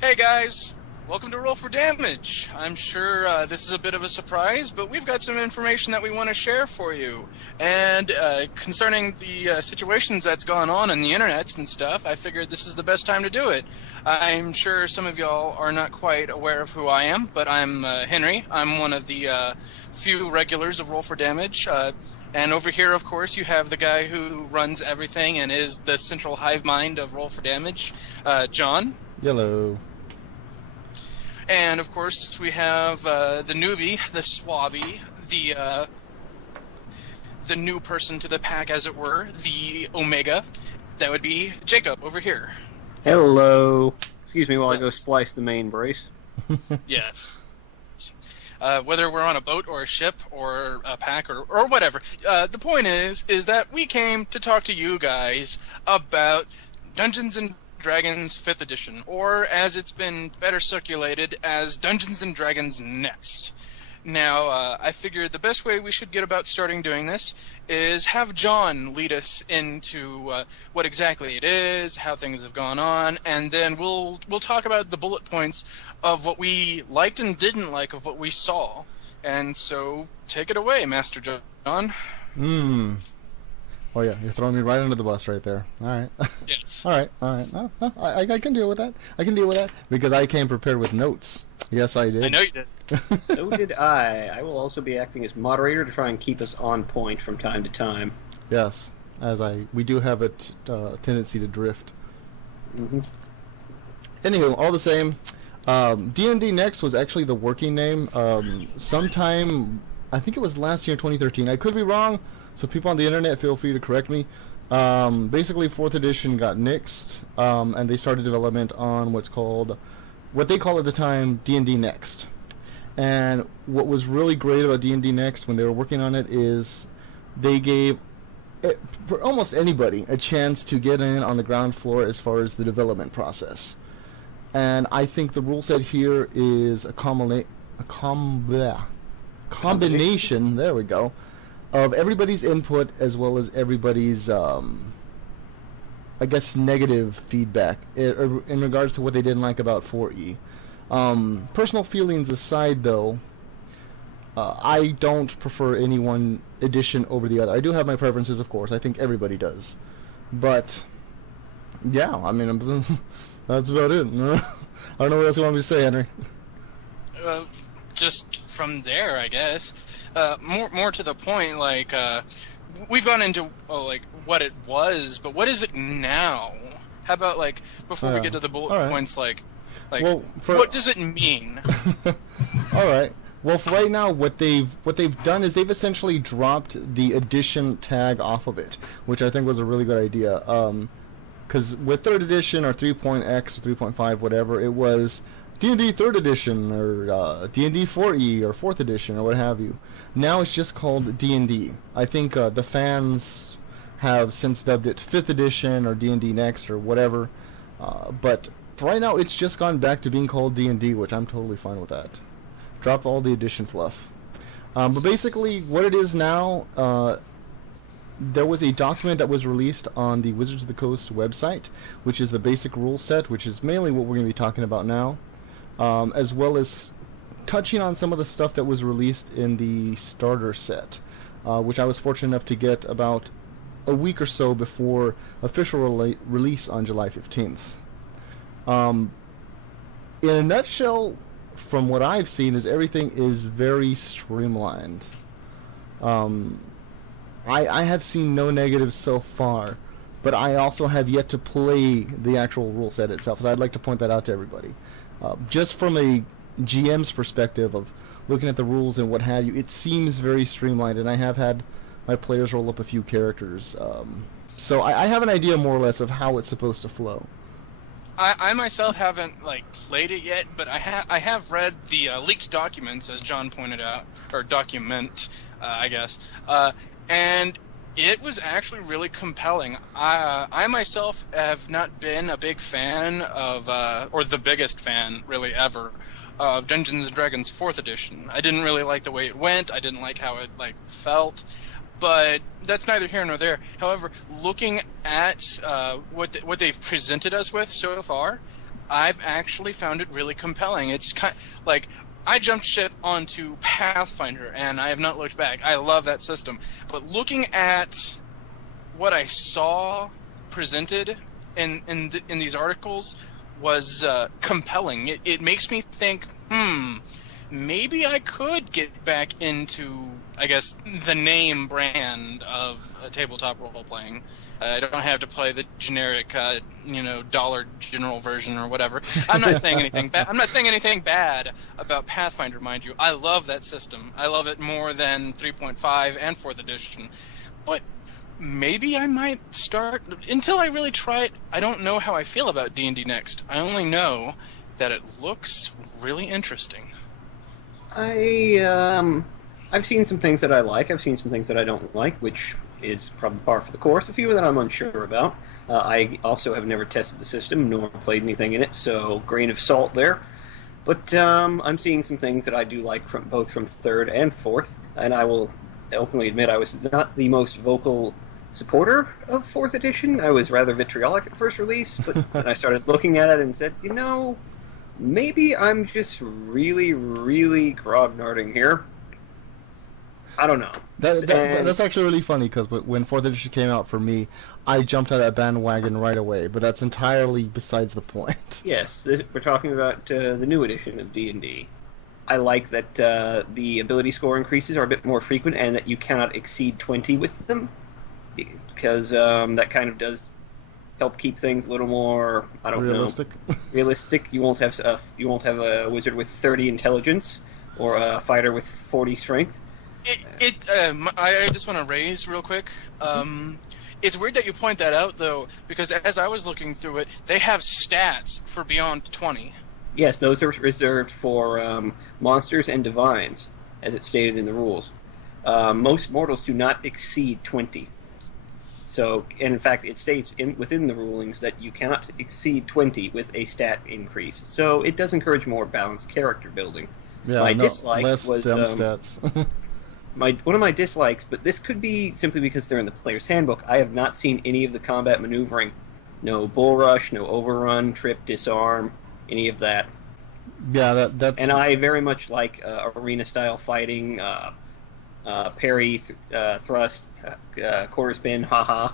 Hey guys, welcome to RollForDamage. I'm sure this is a bit of a surprise, but we've got some information that we want to share for you. And concerning the situations that's gone on the internets and stuff, I figured this is the best time to do it. I'm sure some of y'all are not quite aware of who I am, but I'm Henry. I'm one of the few regulars of RollForDamage. And over here, of course, you have the guy who runs everything and is the central hive mind of RollForDamage, John. Yellow. And of course, we have the newbie, the swabby, the new person to the pack, as it were, the Omega. That would be Jacob over here. Hello. Excuse me while I go slice the main brace. Yes. Whether we're on a boat or a ship or a pack or whatever, the point is that we came to talk to you guys about Dungeons and Dragons 5th edition, or as it's been better circulated as Dungeons and Dragons Next. Now, I figured the best way we should get about starting doing this is have John lead us into what exactly it is, how things have gone on, and then we'll talk about the bullet points of what we liked and didn't like of what we saw. And so, take it away, Master John. Oh yeah, you're throwing me right under the bus right there. All right. Yes. All right. I can deal with that. I can deal with that because I came prepared with notes. Yes, I did. I know you did. So did I. I will also be acting as moderator to try and keep us on point from time to time. Yes, we do have a tendency to drift. Anywho, all the same, D&D Next was actually the working name. Sometime, I think it was last year, 2013. I could be wrong. So people on the internet, feel free to correct me. Basically, 4th edition got nixed, and they started development on what they call at the time D&D Next. And what was really great about D&D Next when they were working on it is they gave for almost anybody a chance to get in on the ground floor as far as the development process. And I think the rule set here is a combination. There we go. Of everybody's input as well as everybody's, I guess, negative feedback in regards to what they didn't like about 4E. Personal feelings aside, though, I don't prefer any one edition over the other. I do have my preferences, of course. I think everybody does. But, yeah, I mean, that's about it. I don't know what else you want me to say, Henry. Just from there, I guess. More to the point, like, we've gone into like what it was, but what is it now? How about, like, before we get to the bullet points, like well, what does it mean? All right. Well, for right now, what they've done is they've essentially dropped the edition tag off of it, which I think was a really good idea. Because with 3rd edition or 3.x, 3.5, whatever, it was D&D 3rd edition or D&D 4E or 4th edition or what have you. Now it's just called D&D. I think the fans have since dubbed it 5th edition or D&D Next or whatever. But for right now, it's just gone back to being called D&D, which I'm totally fine with that. Drop all the edition fluff. But basically, what it is now, there was a document that was released on the Wizards of the Coast website, which is the basic rule set, which is mainly what we're going to be talking about now. As well as touching on some of the stuff that was released in the starter set, which I was fortunate enough to get about a week or so before official release on July 15th. In a nutshell, from what I've seen, is everything is very streamlined. I have seen no negatives so far, but I also have yet to play the actual rule set itself, so I'd like to point that out to everybody. Just from a GM's perspective of looking at the rules and what have you, it seems very streamlined, and I have had my players roll up a few characters. So I have an idea more or less of how it's supposed to flow. I myself haven't played it yet, but I have read the leaked documents, as John pointed out, or document, I guess, and it was actually really compelling. I myself have not been a big fan of, or the biggest fan, really, ever, of Dungeons & Dragons 4th edition. I didn't really like the way it went. I didn't like how it, felt. But that's neither here nor there. However, looking at what they've presented us with so far, I've actually found it really compelling. It's like I jumped ship onto Pathfinder, and I have not looked back. I love that system, but looking at what I saw presented in these articles was compelling. It makes me think, maybe I could get back into, I guess, the name brand of tabletop role playing. I don't have to play the generic, dollar general version or whatever. I'm not saying anything bad. I'm not saying anything bad about Pathfinder, mind you. I love that system. I love it more than 3.5 and 4th edition. But maybe I might start. Until I really try it, I don't know how I feel about D&D Next. I only know that it looks really interesting. I've seen some things that I like. I've seen some things that I don't like, which is probably par for the course. A few that I'm unsure about. I also have never tested the system nor played anything in it, so grain of salt there. But I'm seeing some things that I do like both from 3rd and 4th, and I will openly admit I was not the most vocal supporter of 4th edition. I was rather vitriolic at first release, but then I started looking at it and said, maybe I'm just really, really grognarding here. I don't know. That's actually really funny, because when 4th edition came out for me, I jumped on that bandwagon right away, but that's entirely besides the point. Yes, we're talking about the new edition of D&D. I like that the ability score increases are a bit more frequent and that you cannot exceed 20 with them, because that kind of does help keep things a little more, realistic. Realistic. You won't have a wizard with 30 intelligence or a fighter with 40 strength. I just want to raise real quick. It's weird that you point that out, though, because as I was looking through it, they have stats for beyond 20. Yes, those are reserved for monsters and divines, as it's stated in the rules. Most mortals do not exceed 20. So, and in fact, it states within the rulings that you cannot exceed 20 with a stat increase. So it does encourage more balanced character building. Yeah, my dislike less was stats. one of my dislikes, but this could be simply because they're in the player's handbook. I have not seen any of the combat maneuvering. No bull rush, no overrun, trip, disarm, any of that. Yeah, that's. And I very much like arena-style fighting, parry, thrust, quarter spin, haha.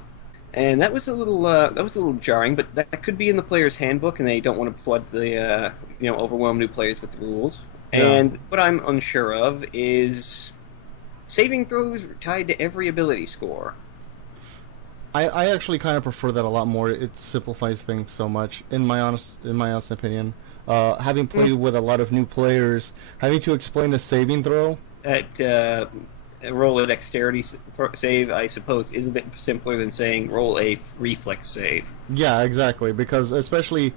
And that was a little jarring, but that could be in the player's handbook, and they don't want to flood the overwhelm new players with the rules. Yeah. And what I'm unsure of is saving throws tied to every ability score. I actually kind of prefer that a lot more. It simplifies things so much, in my honest opinion. Having played with a lot of new players, having to explain a saving throw. Roll a dexterity save, I suppose, is a bit simpler than saying roll a reflex save. Yeah, exactly. Because especially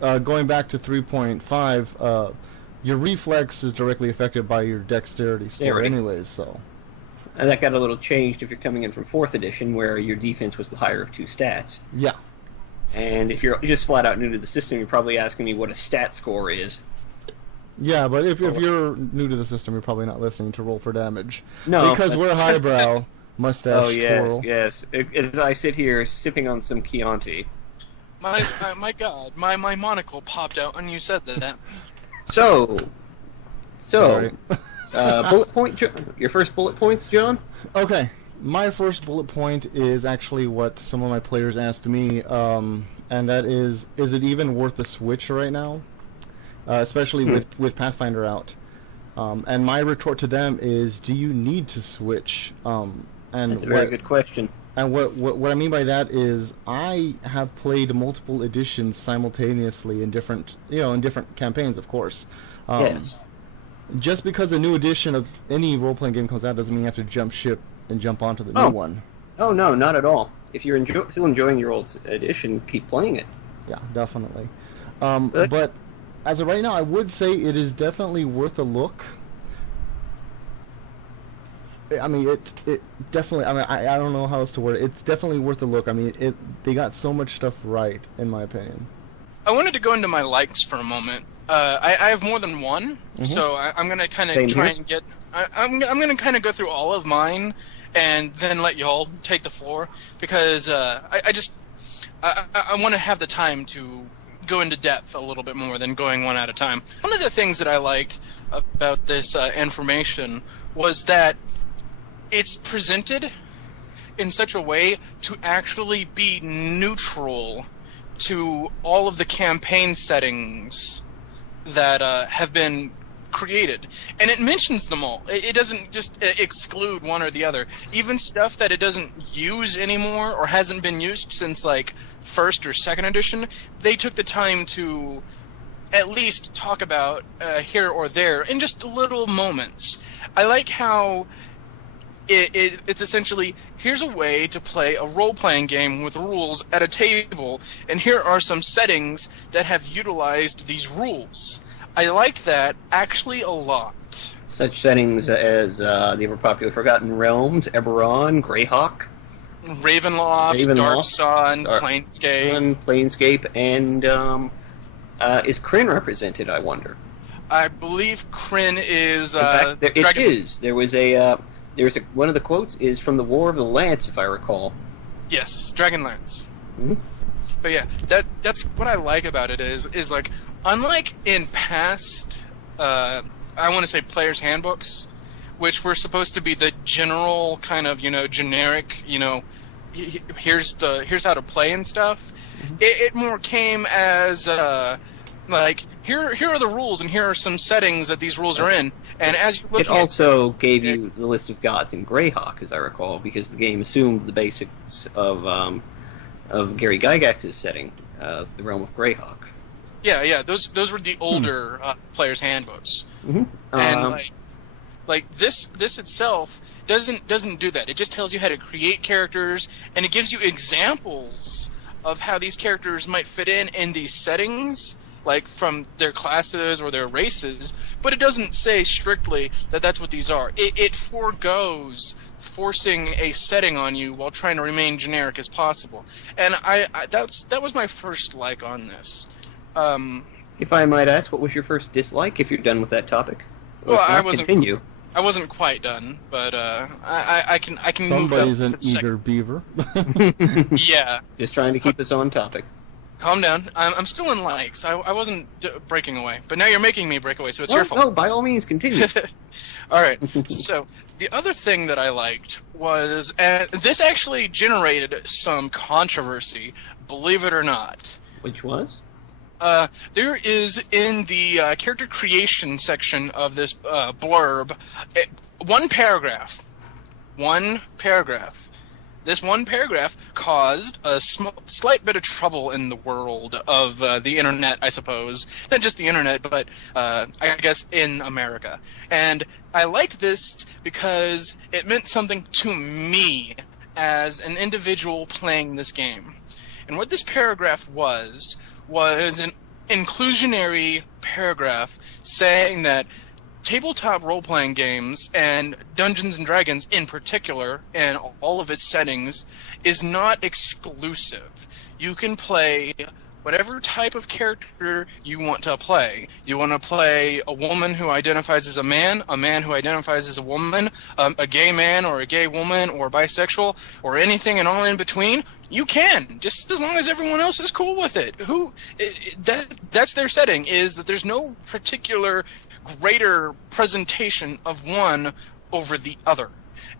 going back to 3.5, your reflex is directly affected by your dexterity score, anyways. So. And that got a little changed if you're coming in from 4th edition, where your defense was the higher of 2 stats. Yeah. And if you're just flat out new to the system, you're probably asking me what a stat score is. Yeah, but if you're new to the system, you're probably not listening to Roll4Damage. No. Because we're highbrow, mustache twirl. yes. As I sit here sipping on some Chianti. My God, my monocle popped out when you said that. So, Sorry. bullet point, your first bullet points, John? Okay, my first bullet point is actually what some of my players asked me, and that is it even worth a switch right now? Especially with Pathfinder out. And my retort to them is, do you need to switch? And that's a very good question. And what I mean by that is, I have played multiple editions simultaneously in different campaigns, of course. Yes. Just because a new edition of any role-playing game comes out doesn't mean you have to jump ship and jump onto the new one. Oh, no, not at all. If you're still enjoying your old edition, keep playing it. Yeah, definitely. But as of right now, I would say it is definitely worth a look. I mean, it definitely. I mean, I don't know how else to word it. It's definitely worth a look. I mean, they got so much stuff right, in my opinion. I wanted to go into my likes for a moment. I have more than one, so I'm gonna kind of try and get. I'm gonna kind of go through all of mine, and then let y'all take the floor, because I want to have the time to go into depth a little bit more than going one at a time. One of the things that I liked about this information was that it's presented in such a way to actually be neutral to all of the campaign settings that have been created, and it mentions them all. It doesn't just exclude one or the other. Even stuff that it doesn't use anymore or hasn't been used since like first or second edition, they took the time to at least talk about here or there in just little moments. I like how it's essentially, here's a way to play a role-playing game with rules at a table, and here are some settings that have utilized these rules. I liked that actually a lot. Such settings as the ever-popular Forgotten Realms, Eberron, Greyhawk, Ravenloft, Dark Sun, Planescape, and is Kryn represented, I wonder? I believe Kryn is... In fact, it is. There was one of the quotes is from the War of the Lance, if I recall. Yes, Dragonlance. Mm-hmm. But yeah, that's what I like about it is like, unlike in past, I want to say players' handbooks, which were supposed to be the general kind of, generic, here's how to play and stuff. Mm-hmm. It more came as like, here are the rules and here are some settings that these rules are in. And as you look, it also gave you the list of gods in Greyhawk, as I recall, because the game assumed the basics of Gary Gygax's setting, the realm of Greyhawk. Yeah, those were the older players' handbooks, mm-hmm. And like this itself doesn't do that. It just tells you how to create characters, and it gives you examples of how these characters might fit in these settings, like from their classes or their races, but it doesn't say strictly that that's what these are. It forgoes forcing a setting on you while trying to remain generic as possible. And that was my first like on this. If I might ask, what was your first dislike, if you're done with that topic? Well, I wasn't. Continue. I wasn't quite done, but I can Somebody's move up. Somebody's an eager beaver. Yeah. Just trying to keep us on topic. Calm down. I'm still in likes. I wasn't breaking away, but now you're making me break away, so it's your fault. No, by all means, continue. All right. So the other thing that I liked was, and this actually generated some controversy, believe it or not. Which was? There is in the character creation section of this blurb one paragraph. This one paragraph caused a slight bit of trouble in the world of the internet, I suppose. Not just the internet, but I guess in America. And I liked this because it meant something to me as an individual playing this game. And what this paragraph was an inclusionary paragraph saying that tabletop role-playing games, and Dungeons & Dragons in particular, and all of its settings, is not exclusive. You can play whatever type of character you want to play. You want to play a woman who identifies as a man who identifies as a woman, a gay man or a gay woman, or bisexual, or anything and all in between. You can, just as long as everyone else is cool with it. That's their setting, is that there's no particular greater presentation of one over the other.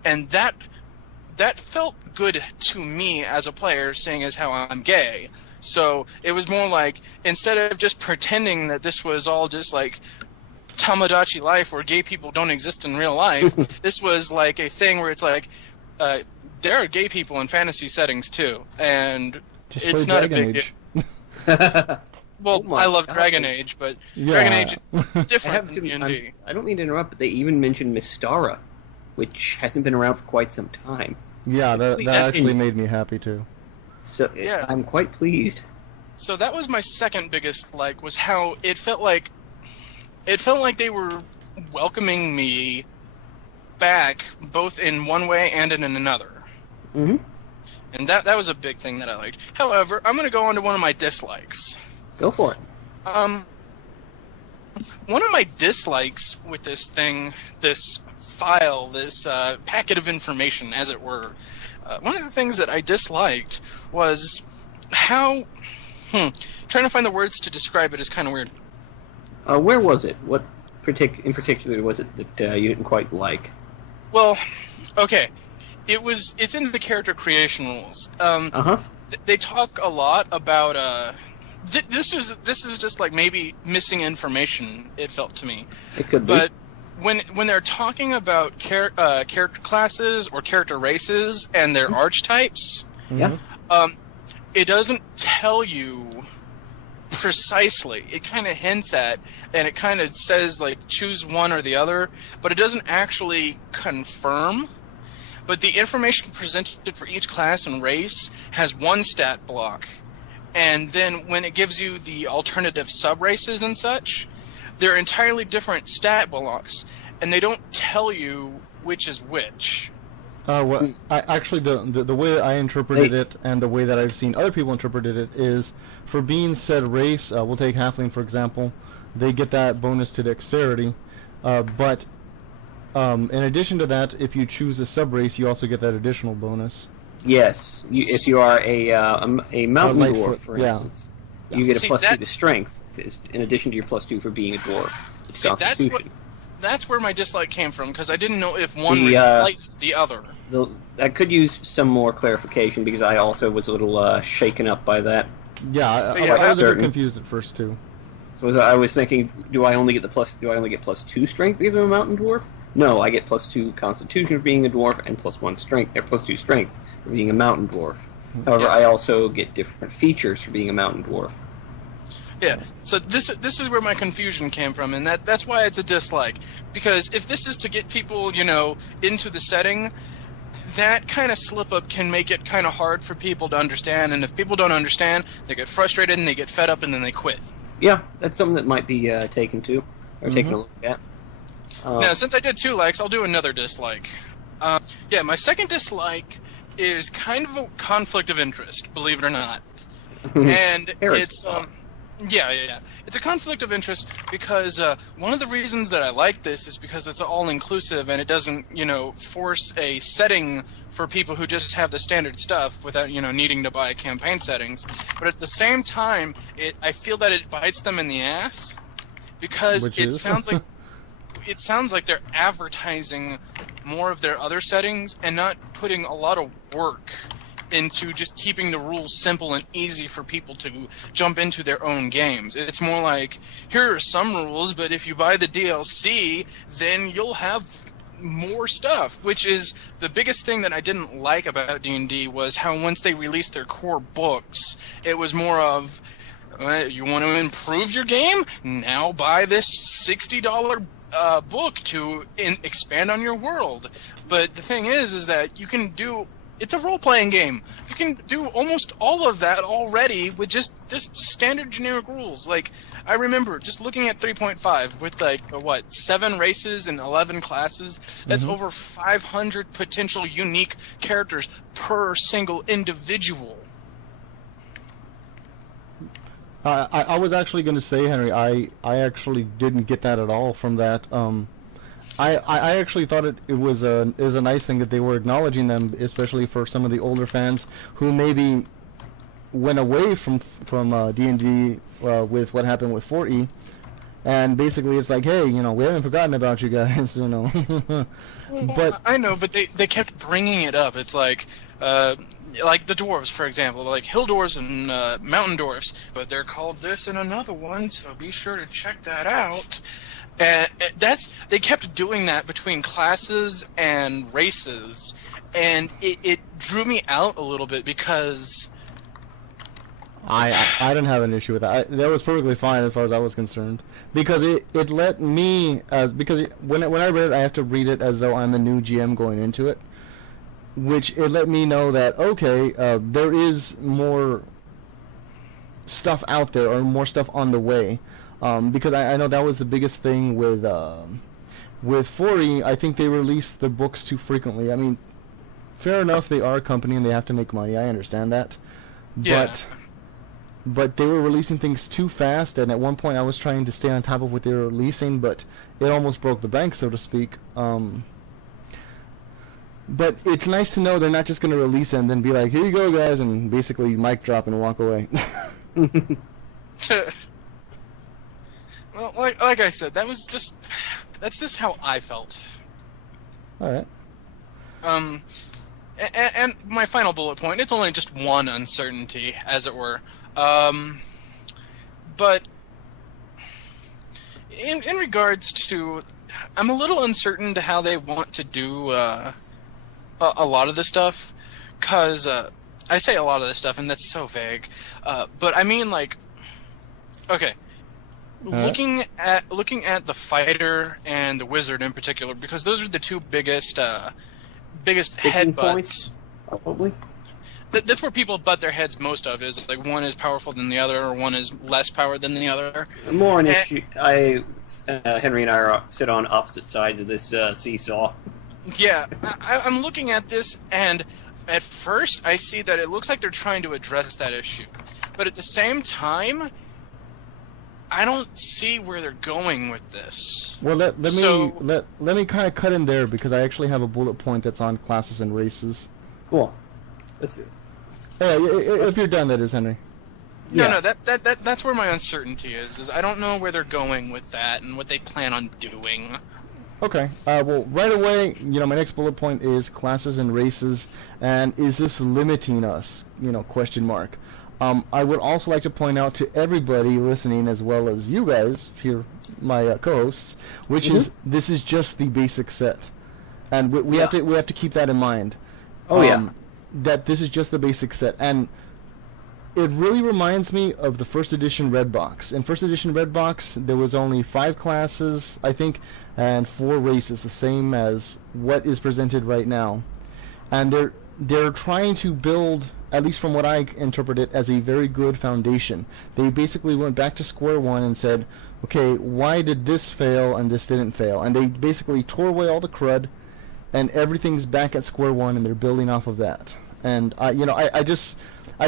And that felt good to me as a player, seeing as how I'm gay. So it was more like, instead of just pretending that this was all just like Tamagotchi life where gay people don't exist in real life, this was like a thing where it's like, there are gay people in fantasy settings too, and just it's not a big deal. Well, I love Dragon Age, but Dragon Age is different than D&D. I don't mean to interrupt, but they even mentioned Mystara, which hasn't been around for quite some time. Yeah, that actually made me happy too. So yeah. I'm quite pleased. So that was my second biggest like, was how it felt like they were welcoming me back, both in one way and in another. Mm-hmm. And that was a big thing that I liked. However, I'm going to go on to one of my dislikes. Go for it. One of my dislikes with this thing, this file, this packet of information, as it were, one of the things that I disliked was how trying to find the words to describe it is kind of weird. Where was it? What in particular was it that you didn't quite like? Well, okay, it's in the character creation rules. They talk a lot about this is just like maybe missing information. It felt to me. It could be. But when they're talking about character classes or character races and their archetypes, Yeah. It doesn't tell you precisely. It kind of hints at, and it kind of says like choose one or the other, but it doesn't actually confirm. But the information presented for each class and race has one stat block, and then when it gives you the alternative sub-races and such, they're entirely different stat blocks, and they don't tell you which is which. Well, actually, the way I interpreted it and the way that I've seen other people interpreted it is, for being said race, we'll take Halfling for example, they get that bonus to dexterity, but in addition to that, if you choose a sub-race, you also get that additional bonus. Yes, if you are a mountain dwarf, for instance, you get a +2 to strength, in addition to your +2 for being a dwarf. It's Constitution. That's where my dislike came from, because I didn't know if one replaced the other. I could use some more clarification, because I also was a little shaken up by that. Yeah, I was a bit confused at first too. So I was thinking, do I only get +2 strength because I'm a mountain dwarf? No, I get +2 Constitution for being a dwarf and +1 strength, or +2 strength for being a mountain dwarf. However, I also get different features for being a mountain dwarf. Yeah, so this is where my confusion came from, and that's why it's a dislike. Because if this is to get people, into the setting, that kind of slip-up can make it kind of hard for people to understand, and if people don't understand, they get frustrated and they get fed up and then they quit. Yeah, that's something that might be taken a look at. Now, since I did 2 likes, I'll do another dislike. My second dislike is kind of a conflict of interest, believe it or not. And it's it's a conflict of interest because one of the reasons that I like this is because it's all-inclusive and it doesn't, force a setting for people who just have the standard stuff without, needing to buy campaign settings. But at the same time, I feel that it bites them in the ass because it sounds like they're advertising more of their other settings and not putting a lot of work into just keeping the rules simple and easy for people to jump into their own games. It's more like, here are some rules, but if you buy the DLC, then you'll have more stuff, which is the biggest thing that I didn't like about D&D was how once they released their core books, it was more of, you want to improve your game? Now buy this $60 book to expand on your world. But the thing is that you can do... It's a role-playing game. You can do almost all of that already with just standard generic rules. Like, I remember just looking at 3.5 with 7 races and 11 classes. That's over 500 potential unique characters per single individual. I was actually going to say, Henry, I actually didn't get that at all from that. I actually thought it was a nice thing that they were acknowledging them, especially for some of the older fans who maybe went away from D&D with what happened with 4E, and basically it's like, hey, we haven't forgotten about you guys, But I know, but they kept bringing it up. It's like the dwarves, for example, like hill dwarves and mountain dwarves, but they're called this and another one, so be sure to check that out. They kept doing that between classes and races, and it drew me out a little bit because I didn't have an issue with that. That was perfectly fine as far as I was concerned, because it let me because when I read it, I have to read it as though I'm a new GM going into it, which it let me know that okay, there is more stuff out there or more stuff on the way. Because I know that was the biggest thing with 4E. I think they released the books too frequently. I mean, fair enough, they are a company and they have to make money. I understand that. Yeah. But they were releasing things too fast, and at one point I was trying to stay on top of what they were releasing, but it almost broke the bank, so to speak. But it's nice to know they're not just going to release it and then be like, here you go, guys, and basically mic drop and walk away. Well, like I said, that's just how I felt. All right. And my final bullet point, it's only just one uncertainty, as it were. But in regards to, I'm a little uncertain to how they want to do a lot of this stuff, because I say a lot of this stuff, and that's so vague. But I mean, like, okay, looking at the fighter and the wizard in particular, because those are the two biggest head points, butts. probably. That's where people butt their heads most of, is like one is powerful than the other, or one is less power than the other. More an issue. Henry and I sit on opposite sides of this seesaw. Yeah, I'm looking at this, and at first I see that it looks like they're trying to address that issue. But at the same time, I don't see where they're going with this. Well, let me kind of cut in there, because I actually have a bullet point that's on classes and races. Cool. Let's see. If you're done, that is, Henry. No, that's where my uncertainty is I don't know where they're going with that and what they plan on doing. Okay. Well, right away, my next bullet point is classes and races, and is this limiting us? Question mark. I would also like to point out to everybody listening, as well as you guys here, my co-hosts, which is this is just the basic set, and we have to keep that in mind. That this is just the basic set, and it really reminds me of the first edition Red Box. In first edition Red Box, there was only 5 classes, I think, and 4 races, the same as what is presented right now. And they're trying to build, at least from what I interpret it, as a very good foundation. They basically went back to square one and said, okay, why did this fail and this didn't fail? And they basically tore away all the crud, and everything's back at square one, and they're building off of that. And I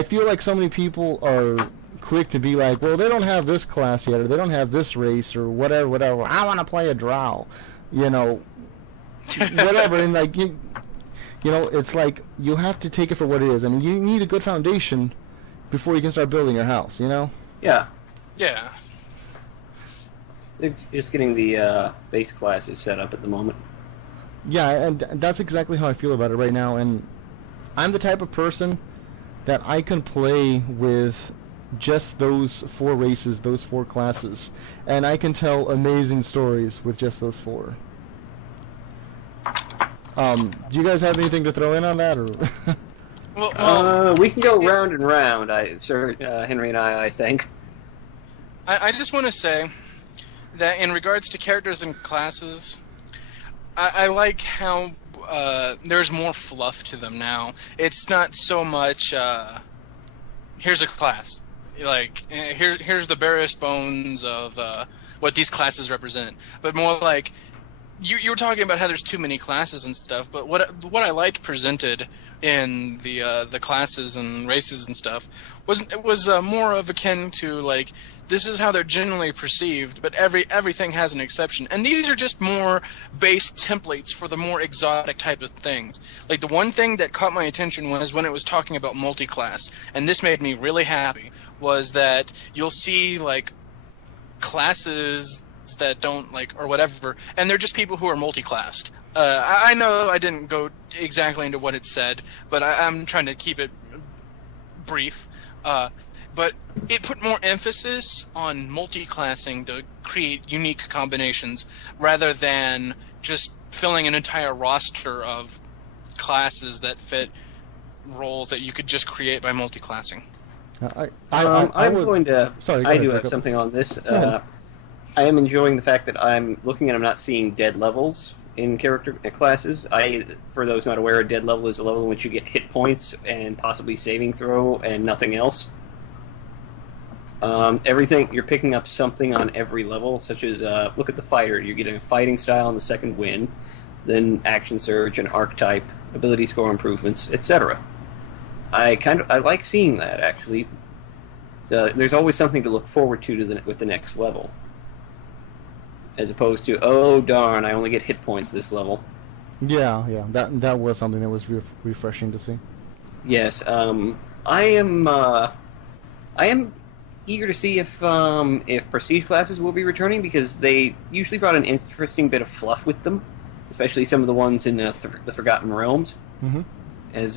feel like so many people are quick to be like, well, they don't have this class yet, or they don't have this race, or whatever. I want to play a drow, whatever. And like it's like you have to take it for what it is. I mean, you need a good foundation before you can start building your house. Yeah. Yeah. They're just getting the base classes set up at the moment. Yeah, and that's exactly how I feel about it right now. And I'm the type of person that I can play with just those 4 races, those 4 classes, and I can tell amazing stories with just those 4. Do you guys have anything to throw in on that, or? We can go round and round, Henry and I think. I just want to say that in regards to characters and classes, I like how there's more fluff to them now. It's not so much, here's a class. Like, here's the barest bones of what these classes represent. But more like, you were talking about how there's too many classes and stuff, but what I liked presented in the classes and races and stuff was more of akin to, like, this is how they're generally perceived, but everything has an exception. And these are just more base templates for the more exotic type of things. Like, the one thing that caught my attention was when it was talking about multi-class, and this made me really happy, was that you'll see, like, classes that don't, like, or whatever, and they're just people who are multi-classed. I know I didn't go exactly into what it said, but I'm trying to keep it brief. But it put more emphasis on multi-classing to create unique combinations rather than just filling an entire roster of classes that fit roles that you could just create by multi-classing. I do have Jacob. something on this. I am enjoying the fact that I'm looking and I'm not seeing dead levels in character classes. For those not aware, a dead level is a level in which you get hit points and possibly saving throw and nothing else. Everything, you're picking up something on every level, such as, look at the fighter, you're getting a fighting style in the second win, then action surge, an archetype, ability score improvements, etc. I like seeing that, actually. So there's always something to look forward to with the next level. As opposed to, oh darn, I only get hit points this level. Yeah, that was something that was refreshing to see. Yes, I am eager to see if prestige classes will be returning, because they usually brought an interesting bit of fluff with them, especially some of the ones in the Forgotten Realms. Mm-hmm. As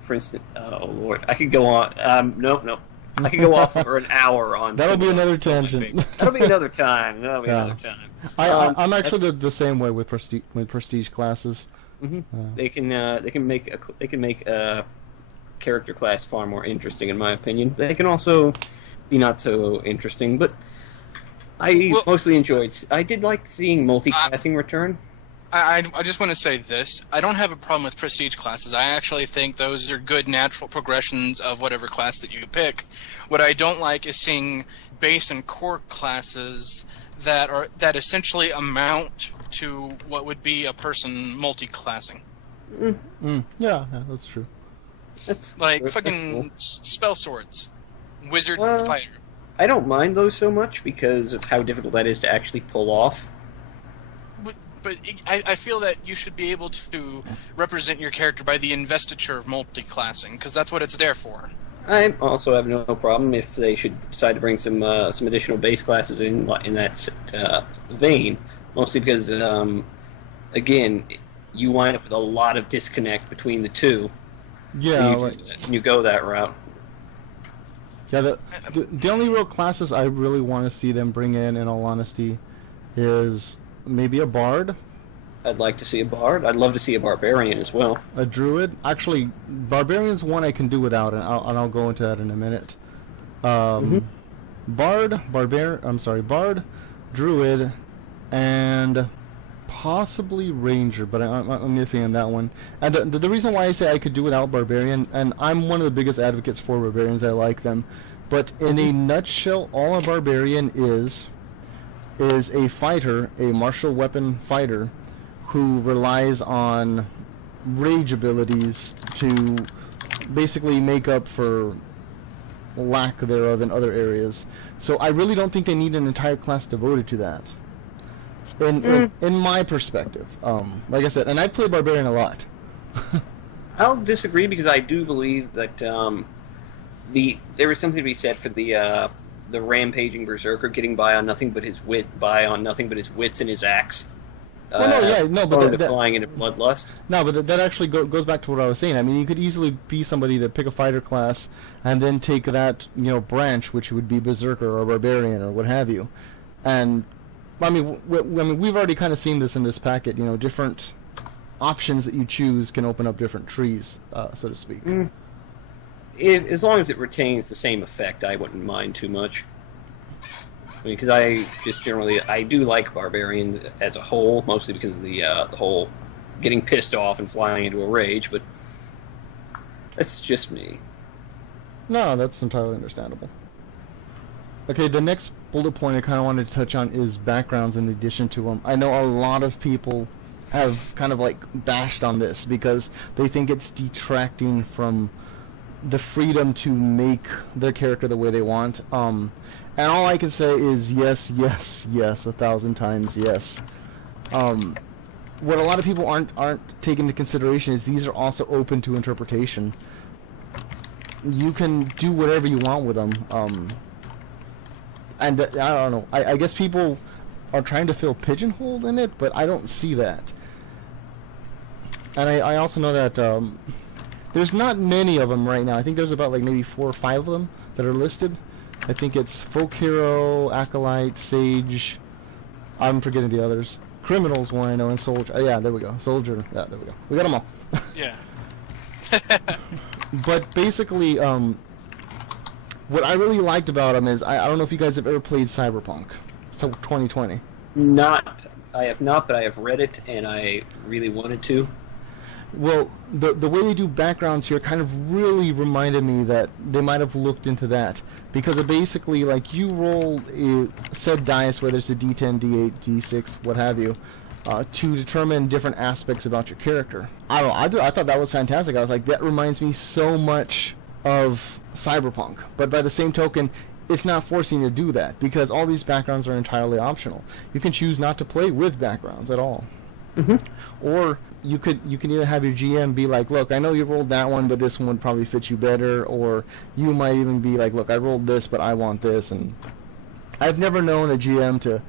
for instance, oh lord, I could go on. No, I could go off for an hour on. That'll be another tangent. That'll be another time. That'll be another time. I'm actually the same way with prestige classes. Mm-hmm. They can make a character class far more interesting, in my opinion. They can also be not so interesting, but I mostly enjoyed. I did like seeing multi-classing return. I just want to say this. I don't have a problem with prestige classes. I actually think those are good natural progressions of whatever class that you pick. What I don't like is seeing base and core classes that essentially amount to what would be a person multi-classing. Yeah, that's true. That's like fucking spell swords, wizard, fighter. I don't mind those so much because of how difficult that is to actually pull off. But I feel that you should be able to represent your character by the investiture of multi-classing, because that's what it's there for. I also have no problem if they should decide to bring some additional base classes in that vein, mostly because, again, you wind up with a lot of disconnect between the two. Yeah, so you go that route. Yeah, the only real classes I really want to see them bring in all honesty, is maybe a bard. I'd like to see a bard. I'd love to see a barbarian as well. A druid. Actually, barbarian's one I can do without, and I'll go into that in a minute. Bard, bard, druid, and possibly ranger, but I'm iffy on that one. And the reason why I say I could do without barbarian, and I'm one of the biggest advocates for barbarians, I like them, but in a nutshell, all a barbarian is a fighter, a martial weapon fighter, who relies on rage abilities to basically make up for lack thereof in other areas. So I really don't think they need an entire class devoted to that. In my perspective, like I said, and I play barbarian a lot. I'll disagree because I do believe that there is something to be said for the rampaging berserker getting by on nothing but his wits and his axe. But flying into bloodlust. No, but that actually goes back to what I was saying. I mean, you could easily be somebody that pick a fighter class and then take that branch, which would be berserker or barbarian or what have you. And I mean, we've already kind of seen this in this packet. Different options that you choose can open up different trees, so to speak. As long as it retains the same effect, I wouldn't mind too much. Because I do like barbarians as a whole, mostly because of the whole getting pissed off and flying into a rage, but that's just me. No, that's entirely understandable. Okay, the next bullet point I kind of wanted to touch on is backgrounds in addition to them. I know a lot of people have kind of bashed on this because they think it's detracting from the freedom to make their character the way they want. And all I can say is yes, 1,000 times yes. What a lot of people aren't taking into consideration is these are also open to interpretation. You can do whatever you want with them. And I don't know. I guess people are trying to feel pigeonholed in it, but I don't see that. And I also know that there's not many of them right now. I think there's about maybe 4 or 5 of them that are listed. I think it's Folk Hero, Acolyte, Sage. I'm forgetting the others. Criminal's one I know, and Soldier. Yeah, there we go. Soldier. Yeah, there we go. We got them all. Yeah. But basically, what I really liked about them is I don't know if you guys have ever played Cyberpunk. So 2020. I have not, but I have read it, and I really wanted to. Well, the way they do backgrounds here kind of really reminded me that they might have looked into that. Because it basically, you roll said dice, whether it's a D10, D8, D6, what have you, to determine different aspects about your character. I don't know, I thought that was fantastic. I was like, that reminds me so much of Cyberpunk. But by the same token, it's not forcing you to do that, because all these backgrounds are entirely optional. You can choose not to play with backgrounds at all. Mm-hmm. Or you can either have your GM be like, look, I know you rolled that one, but this one would probably fit you better, or you might even be like, look, I rolled this, but I want this, and I've never known a GM to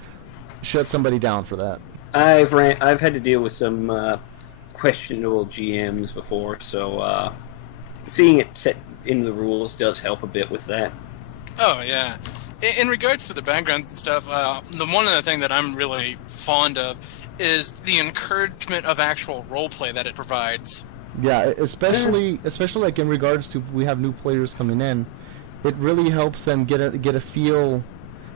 shut somebody down for that. I've had to deal with some questionable GMs before, so seeing it set into the rules does help a bit with that. Oh, yeah. In regards to the backgrounds and stuff, one of the things that I'm really fond of is the encouragement of actual roleplay that it provides. Yeah, especially like in regards to we have new players coming in, it really helps them get a feel.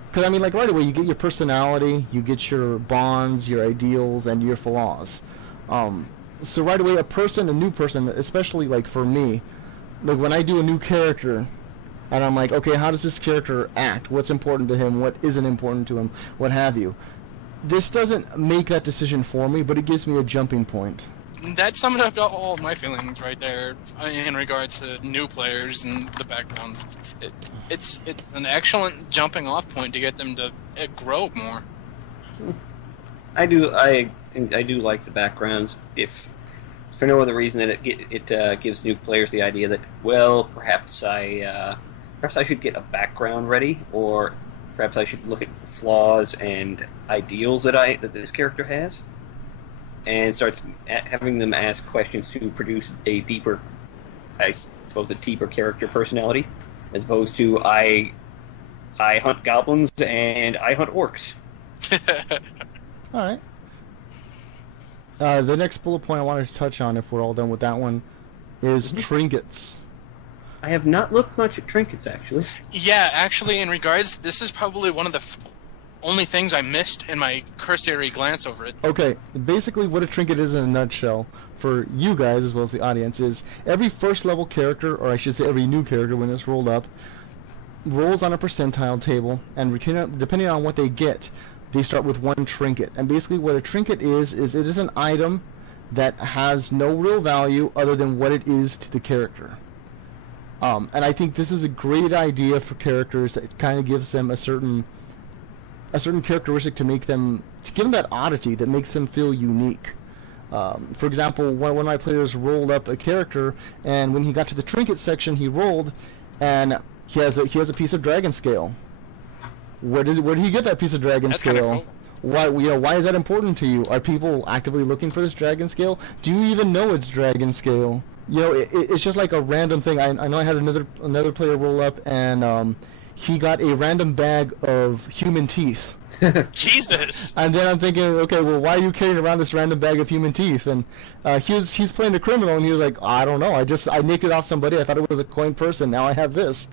Because I mean, like right away, you get your personality, you get your bonds, your ideals, and your flaws. So right away, a new person, especially like for me, like when I do a new character, and I'm like, okay, how does this character act? What's important to him? What isn't important to him? What have you? This doesn't make that decision for me, but it gives me a jumping point. That summed up all of my feelings right there in regards to new players and the backgrounds. It's an excellent jumping off point to get them to grow more. I do like the backgrounds, if for no other reason than it gives new players the idea that, well, perhaps I should get a background ready, or perhaps I should look at the flaws and ideals that this character has, and starts having them ask questions to produce a deeper character personality, as opposed to I hunt goblins and I hunt orcs. All right. The next bullet point I wanted to touch on, if we're all done with that one, is trinkets. I have not looked much at trinkets, actually. Yeah, actually, in regards, this is probably one of the only things I missed in my cursory glance over it. Okay, basically what a trinket is in a nutshell, for you guys as well as the audience, is every first level character, or I should say every new character when it's rolled up, rolls on a percentile table, and depending on what they get, they start with one trinket. And basically what a trinket is it is an item that has no real value other than what it is to the character. And I think this is a great idea for characters that kind of gives them a certain characteristic to give them that oddity that makes them feel unique. For example, one of my players rolled up a character, and when he got to the trinket section, he rolled, and he has a piece of dragon scale. Where did he get that piece of dragon That's scale? Kind of cool. Why is that important to you? Are people actively looking for this dragon scale? Do you even know it's dragon scale? It's just like a random thing. I know I had another player roll up, and he got a random bag of human teeth. Jesus! And then I'm thinking, okay, well, why are you carrying around this random bag of human teeth? And he's playing a criminal, and he was like, I don't know. I nicked it off somebody. I thought it was a coin purse, and now I have this.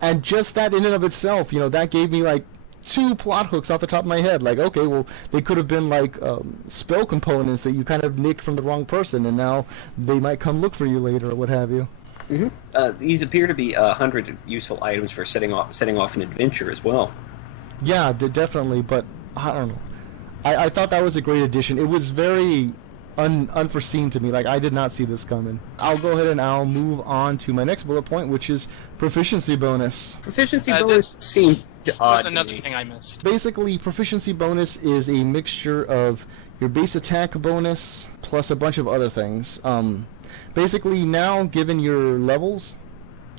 And just that in and of itself, that gave me like 2 plot hooks off the top of my head. Like, okay, well, they could have been like spell components that you kind of nicked from the wrong person, and now they might come look for you later or what have you. Mm-hmm. These appear to be 100 useful items for setting off an adventure as well. Yeah, definitely, but I don't know. I thought that was a great addition. It was very unforeseen to me. Like, I did not see this coming. I'll go ahead and I'll move on to my next bullet point, which is proficiency bonus. Proficiency bonus seems odd. Was another thing I missed. Basically, proficiency bonus is a mixture of your base attack bonus plus a bunch of other things. Basically, now, given your levels,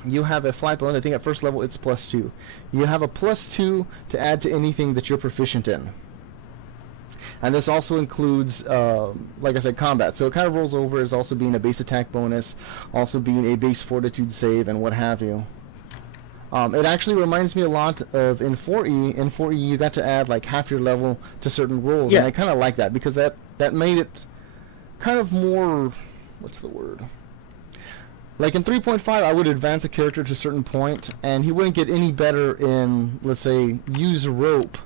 you have a flat bonus. I think at first level it's +2. You have a +2 to add to anything that you're proficient in. And this also includes, like I said, combat. So it kind of rolls over as also being a base attack bonus, also being a base fortitude save, and what have you. It actually reminds me a lot of in 4E. In 4E, you got to add like half your level to certain rolls, yeah. And I kind of like that because that made it kind of more. What's the word? Like in 3.5, I would advance a character to a certain point, and he wouldn't get any better in, let's say, use rope,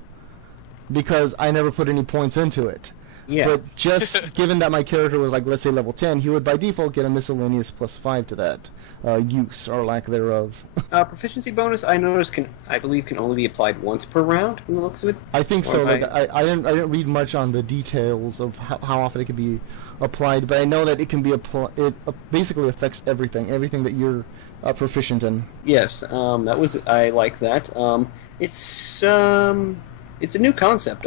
because I never put any points into it. Yeah. But just given that my character was like, let's say, level 10, he would by default get a miscellaneous +5 to that use or lack thereof. Proficiency bonus, I noticed, I believe can only be applied once per round from the looks of it. I think so. Like, I didn't read much on the details of how often it can be applied, but I know that it can be it basically affects everything that you're proficient in. Yes, I like that. It's a new concept.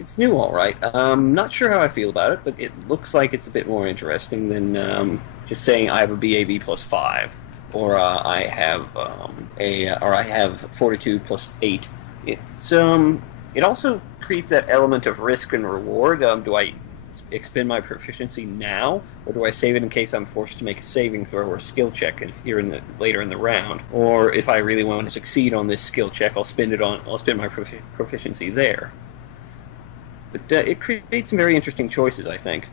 It's new, all right. Not sure how I feel about it, but it looks like it's a bit more interesting than just saying I have a BAB plus 5, or I have I have Fortitude plus 8. It also creates that element of risk and reward. Do I expend my proficiency now, or do I save it in case I'm forced to make a saving throw or a skill check later in the round? Or if I really want to succeed on this skill check, I'll spend my proficiency there. But it creates some very interesting choices, I think.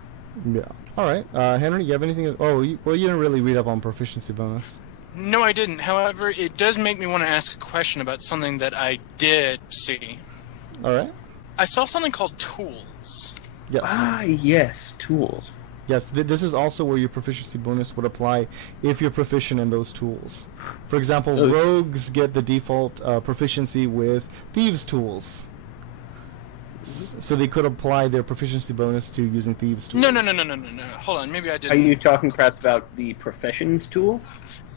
Yeah. All right. Henry, you have anything? Oh, you didn't really read up on proficiency bonus. No, I didn't. However, it does make me want to ask a question about something that I did see. All right. I saw something called tools. Yes. Ah, yes, tools. Yes, this is also where your proficiency bonus would apply if you're proficient in those tools. For example, rogues get the default proficiency with thieves' tools. So they could apply their proficiency bonus to using thieves' tools. No. Hold on, maybe I didn't. Are you talking perhaps about the professions tools?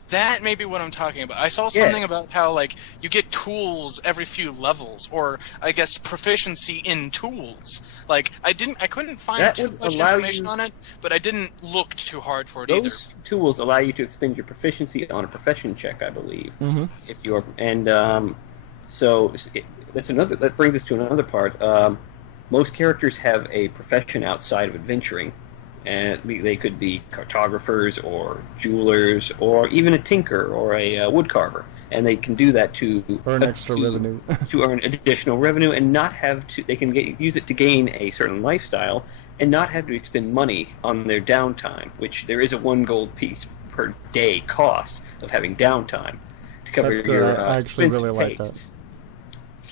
That may be what I'm talking about. I saw something about how, like, you get tools every few levels, or I guess proficiency in tools. Like, I couldn't find too much information on it, but I didn't look too hard for it either. Those tools allow you to expend your proficiency on a profession check, I believe. Mm-hmm. If you're that brings us to another part. Most characters have a profession outside of adventuring. And they could be cartographers or jewelers or even a tinker or a woodcarver, and they can do that to earn extra revenue, to earn additional revenue, and not have to. They can use it to gain a certain lifestyle, and not have to expend money on their downtime. Which there is a 1 gold piece per day cost of having downtime to cover your I actually really expensive like that. tastes.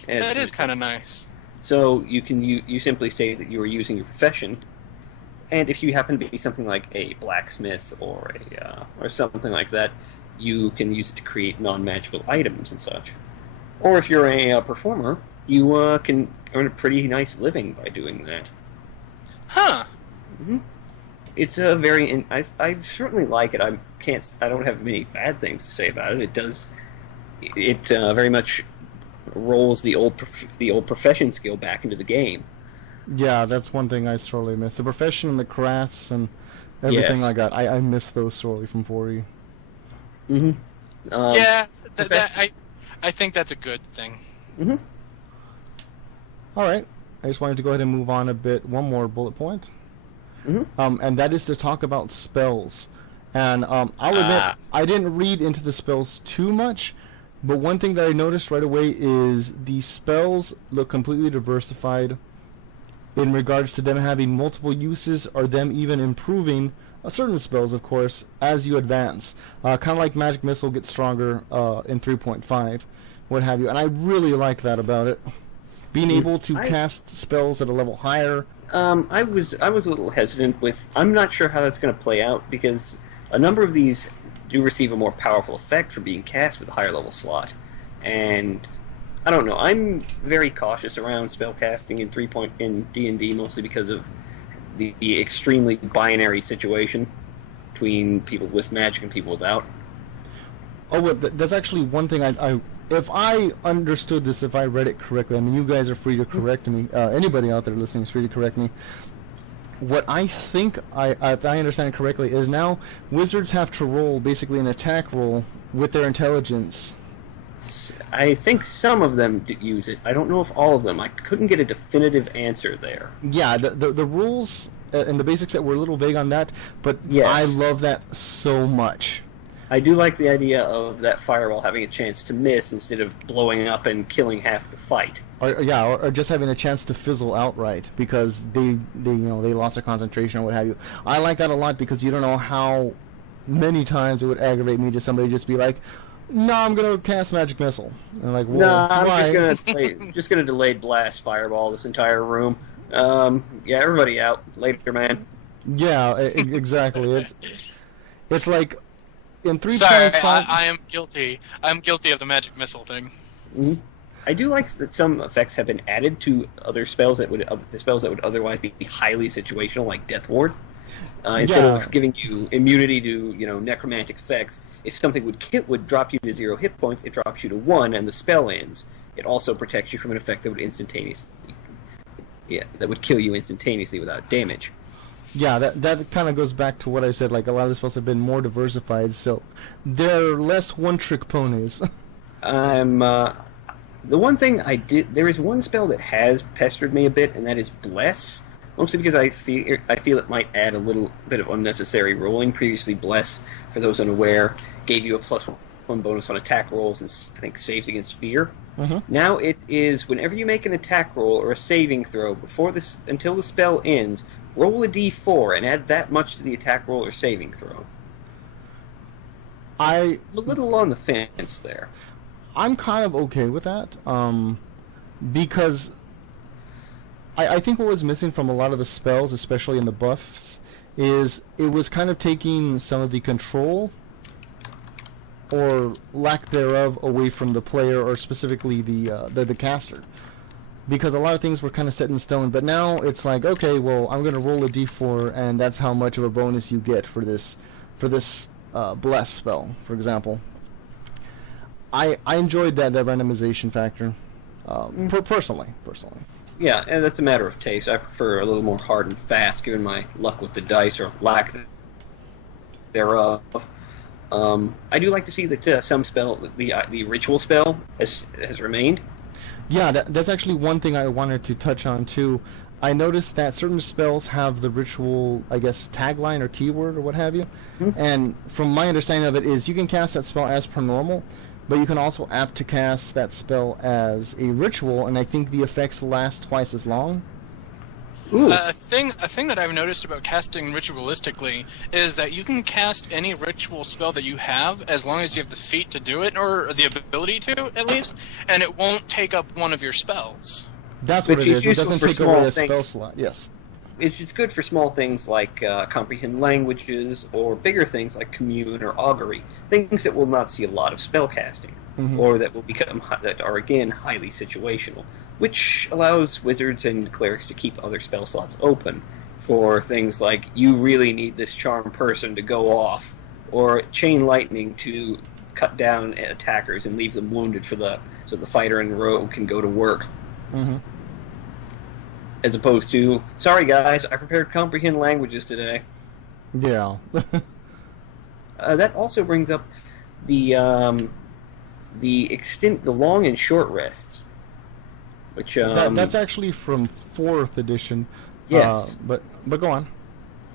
That is kind of nice. So you simply say that you are using your profession. And if you happen to be something like a blacksmith or something like that, you can use it to create non-magical items and such. Or if you're a performer, you can earn a pretty nice living by doing that. Huh. Mm-hmm. It's a very. I certainly like it. I don't have many bad things to say about it. It does. It very much rolls the old profession skill back into the game. Yeah, that's one thing I sorely miss. The profession and the crafts and everything like that. I miss those sorely from 4E. Mm-hmm. Yeah, I think that's a good thing. Mm-hmm. All right. I just wanted to go ahead and move on a bit. One more bullet point. Mm-hmm. And that is to talk about spells. And I'll admit, I didn't read into the spells too much, but one thing that I noticed right away is the spells look completely diversified in regards to them having multiple uses, or them even improving certain spells, of course, as you advance. Kind of like Magic Missile gets stronger in 3.5, what have you. And I really like that about it. Being able to cast spells at a level higher. I was a little hesitant with. I'm not sure how that's going to play out, because a number of these do receive a more powerful effect for being cast with a higher level slot, and I don't know. I'm very cautious around spellcasting in D&D, mostly because of the extremely binary situation between people with magic and people without. Oh, well, that's actually one thing if I understood this, if I read it correctly, I mean, you guys are free to correct me. Anybody out there listening is free to correct me. What I think, if I understand it correctly, is now wizards have to roll basically an attack roll with their intelligence. I think some of them use it. I don't know if all of them. I couldn't get a definitive answer there. Yeah, the rules and the basics that were a little vague on that, but yes. I love that so much. I do like the idea of that fireball having a chance to miss instead of blowing up and killing half the fight. Or just having a chance to fizzle outright because they lost their concentration or what have you. I like that a lot because you don't know how many times it would aggravate me to somebody just be like, "No, I'm gonna cast Magic Missile." And like, well, no, I'm why? just gonna delayed blast fireball this entire room. Yeah, everybody out later, man. Yeah, exactly. It's like in 3.5. Sorry, I am guilty. I'm guilty of the Magic Missile thing. Mm-hmm. I do like that some effects have been added to other spells that would otherwise be highly situational, like Death Ward. Instead of giving you immunity to necromantic effects, if something would drop you to 0 hit points, it drops you to 1, and the spell ends. It also protects you from an effect that would instantaneously Yeah, that would kill you instantaneously without damage. Yeah, that kind of goes back to what I said. Like a lot of the spells have been more diversified, so they're less one-trick ponies. I'm the one thing I did. There is one spell that has pestered me a bit, and that is Bless. Mostly because I feel it might add a little bit of unnecessary rolling. Previously, Bless, for those unaware, gave you a +1 bonus on attack rolls and I think saves against fear. Now it is whenever you make an attack roll or a saving throw until the spell ends, roll a d4 and add that much to the attack roll or saving throw. I'm a little on the fence there. I'm kind of okay with that, because I think what was missing from a lot of the spells, especially in the buffs, is it was kind of taking some of the control or lack thereof away from the player, or specifically the caster. Because a lot of things were kind of set in stone, but now it's like, okay, well, I'm going to roll a d4, and that's how much of a bonus you get for this Bless spell, for example. I enjoyed that randomization factor, personally. Yeah, and that's a matter of taste. I prefer a little more hard and fast, given my luck with the dice or lack thereof. I do like to see that some spell, the ritual spell, has remained. Yeah, that's actually one thing I wanted to touch on too. I noticed that certain spells have the ritual, I guess, tagline or keyword or what have you. And from my understanding of it is you can cast that spell as per normal, but you can also opt to cast that spell as a ritual, and I think the effects last twice as long. A thing that I've noticed about casting ritualistically is that you can cast any ritual spell that you have as long as you have the feat to do it, or the ability to, at least, and it won't take up one of your spells. That's what it is. It doesn't take away a spell things. slot. Yes. It's good for small things like comprehend languages, or bigger things like commune or augury, things that will not see a lot of spell casting, or that will that are again highly situational, which allows wizards and clerics to keep other spell slots open for things like you really need this charm person to go off, or chain lightning to cut down attackers and leave them wounded so the fighter and rogue can go to work. As opposed to, sorry guys, I prepared comprehend languages today. Yeah. That also brings up the long and short rests, which that's actually from 4th edition. Yes, but go on.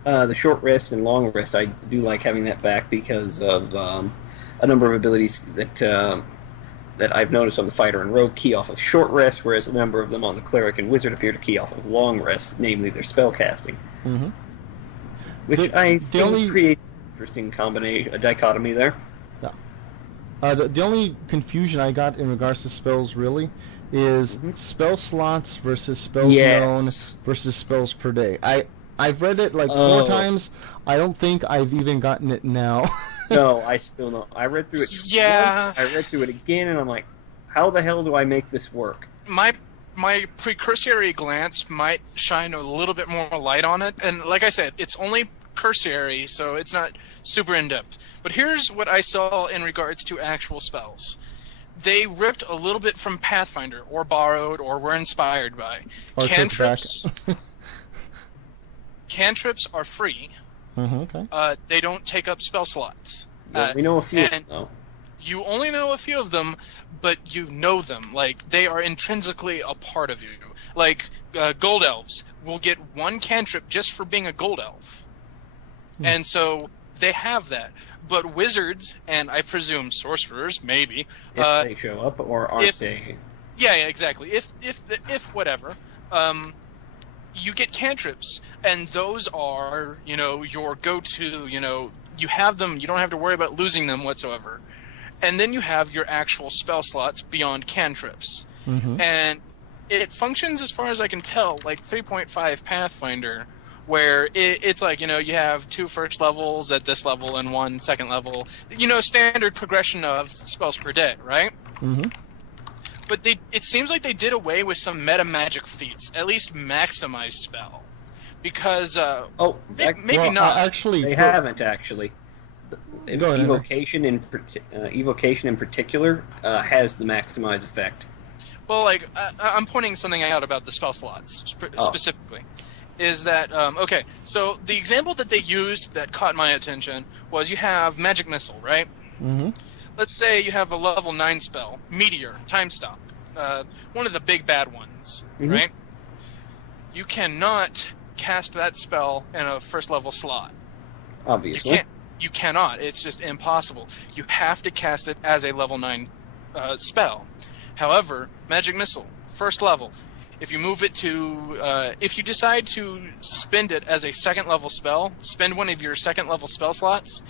The short rest and long rest, I do like having that back because of a number of abilities that I've noticed on the fighter and rogue key off of short rest, whereas a number of them on the cleric and wizard appear to key off of long rest, namely their spell casting. Which I think creates an interesting combination, a dichotomy there. Yeah. The only confusion I got in regards to spells really is spell slots versus spells known versus spells per day. I've read it like 4 times. I don't think I've even gotten it now. No, I still don't. I read through it once, I read through it again, and I'm like, how the hell do I make this work? My precursory glance might shine a little bit more light on it, and like I said, it's only cursory, so it's not super in-depth. But here's what I saw in regards to actual spells. They ripped a little bit from Pathfinder, or borrowed, or were inspired by. Or cantrips. Cantrips are free. Okay. They don't take up spell slots. Well, we know a few, though. You only know a few of them, but you know them. Like, they are intrinsically a part of you. Like, gold elves will get 1 cantrip just for being a gold elf. And so they have that. But wizards, and I presume sorcerers, maybe... If they show up, or aren't they... Yeah, exactly. If whatever... you get cantrips, and those are, your go-to, you have them, you don't have to worry about losing them whatsoever. And then you have your actual spell slots beyond cantrips. And it functions, as far as I can tell, like 3.5 Pathfinder, where it's like, you have 2 first levels at this level and 1 second level. Standard progression of spells per day, right? But it seems like they did away with some meta magic feats, at least maximize spell, because maybe not. Actually, they haven't actually. Evocation in particular has the maximize effect. Well, like I'm pointing something out about the spell slots specifically. Is that okay? So the example that they used that caught my attention was you have magic missile, right? Mm-hmm. Let's say you have a level 9 spell, meteor, time stop, one of the big bad ones, right? You cannot cast that spell in a first level slot. Obviously. You cannot. It's just impossible. You have to cast it as a level 9 spell. However, magic missile, first level. If you move it to, if you decide to spend it as a second level spell, spend one of your second level spell slots,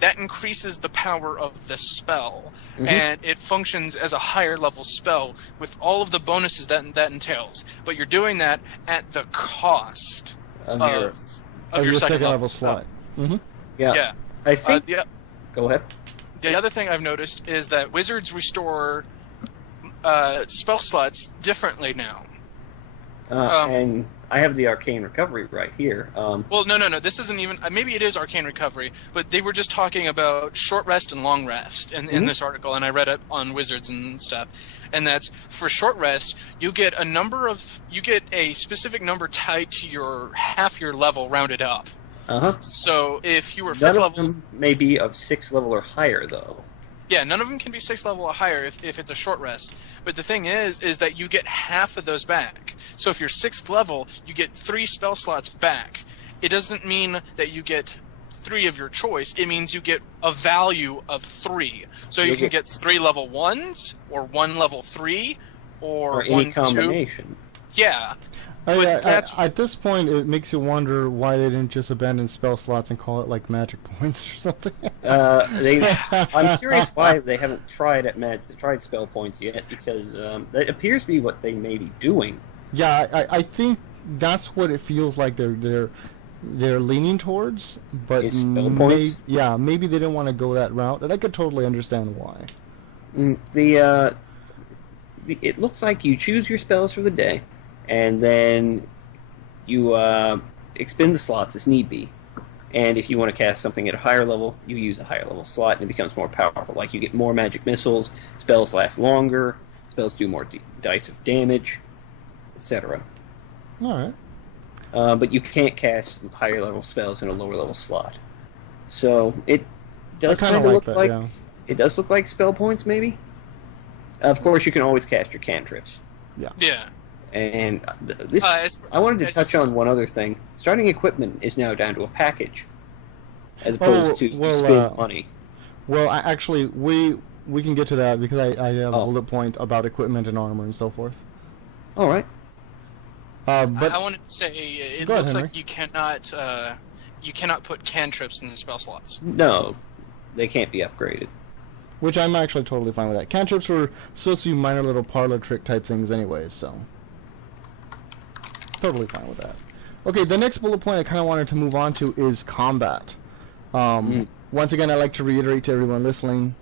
that increases the power of the spell, and it functions as a higher level spell with all of the bonuses that entails. But you're doing that at the cost of your second level slot. Mm-hmm. Yeah. I think. Go ahead. The other thing I've noticed is that wizards restore spell slots differently now. And I have the arcane recovery right here. Well, no. This isn't even. Maybe it is arcane recovery, but they were just talking about short rest and long rest in this article, and I read it on wizards and stuff. And that's for short rest, you get a specific number tied to your half your level rounded up. So if you were fifth level, them may be of 6th level or higher, though. Yeah, none of them can be 6th level or higher if it's a short rest. But the thing is that you get half of those back. So if you're 6th level, you get 3 spell slots back. It doesn't mean that you get 3 of your choice. It means you get a value of 3. So you can get 3 level 1s, or 1 level 3, or any 1, combination. 2. Yeah. At this point, it makes you wonder why they didn't just abandon spell slots and call it like magic points or something. I'm curious why they haven't tried spell points yet, because that appears to be what they may be doing. Yeah, I think that's what it feels like they're leaning towards, but spell points? Maybe they didn't want to go that route, and I could totally understand why. It looks like you choose your spells for the day, and then you expend the slots as need be. And if you want to cast something at a higher level, you use a higher level slot, and it becomes more powerful. Like you get more magic missiles, spells last longer, spells do more dice of damage, etc. All right. But you can't cast higher level spells in a lower level slot. So it does kind of look like it does look like spell points, maybe. Of course, you can always cast your cantrips. Yeah. And I wanted to touch on one other thing. Starting equipment is now down to a package, as opposed to spend money. Well, actually, we can get to that because I have a bullet point about equipment and armor and so forth. All right. But I wanted to say it looks like you cannot put cantrips in the spell slots. No, they can't be upgraded. Which I'm actually totally fine with that. Cantrips were supposed to be minor little parlor trick type things anyway, so totally fine with that. Okay, the next bullet point I kind of wanted to move on to is combat. Once again, I'd like to reiterate to everyone listening,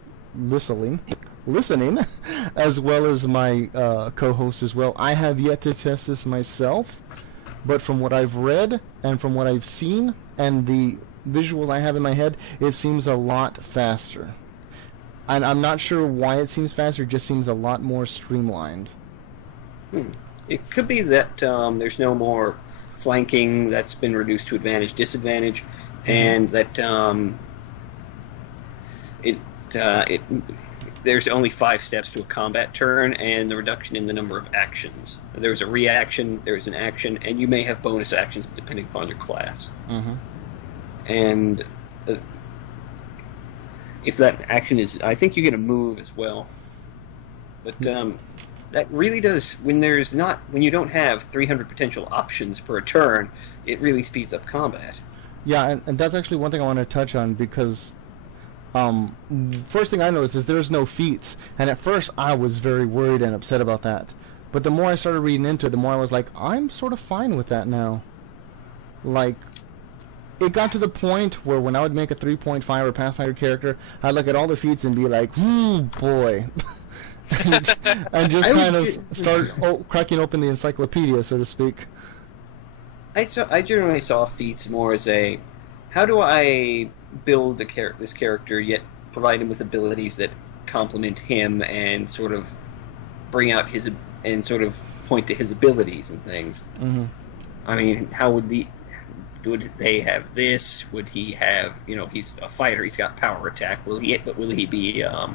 as well as my co-host as well. I have yet to test this myself, but from what I've read and from what I've seen and the visuals I have in my head, it seems a lot faster. And I'm not sure why it seems faster, it just seems a lot more streamlined. It could be that there's no more flanking that's been reduced to advantage, disadvantage, and that there's only 5 steps to a combat turn, and the reduction in the number of actions. There's a reaction, there's an action, and you may have bonus actions depending upon your class. And if that action is, I think you get a move as well. But that really does, when you don't have 300 potential options per turn, it really speeds up combat. Yeah, and that's actually one thing I want to touch on, because first thing I noticed is there's no feats, and at first I was very worried and upset about that. But the more I started reading into it, the more I was like, I'm sort of fine with that now. Like, it got to the point where when I would make a 3.5 or Pathfinder character, I'd look at all the feats and be like, boy. and just kind of start cracking open the encyclopedia, so to speak. I generally saw feats more as a, how do I build this character, yet provide him with abilities that complement him and sort of bring out his and sort of point to his abilities and things. Mm-hmm. I mean, how would they have this? Would he have, he's a fighter, he's got power attack. Will he be a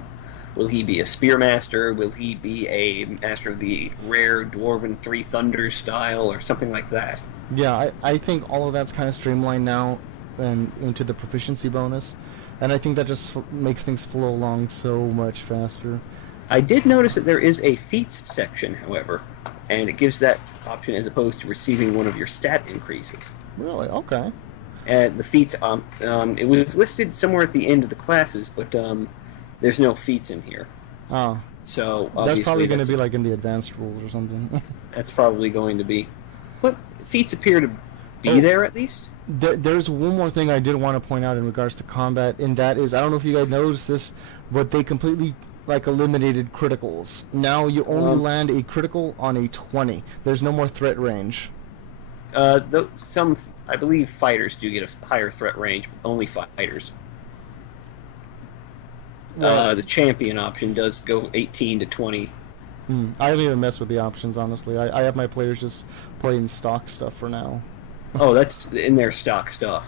spearmaster? Will he be a master of the rare dwarven Three Thunders style or something like that? Yeah, I think all of that's kind of streamlined now and into the proficiency bonus, and I think that just makes things flow along so much faster. I did notice that there is a feats section, however, and it gives that option as opposed to receiving one of your stat increases. Really? Okay. The feats, it was listed somewhere at the end of the classes, but there's no feats in here. Oh. So that's probably going to be like in the advanced rules or something. That's probably going to be. But feats appear to be there at least. There's one more thing I did want to point out in regards to combat, and that is, I don't know if you guys noticed this, but they completely eliminated criticals. Now you only land a critical on a 20. There's no more threat range. I believe fighters do get a higher threat range, but only fighters. The champion option does go 18 to 20. I don't even mess with the options, honestly. I have my players just playing stock stuff for now. Oh, that's in their stock stuff.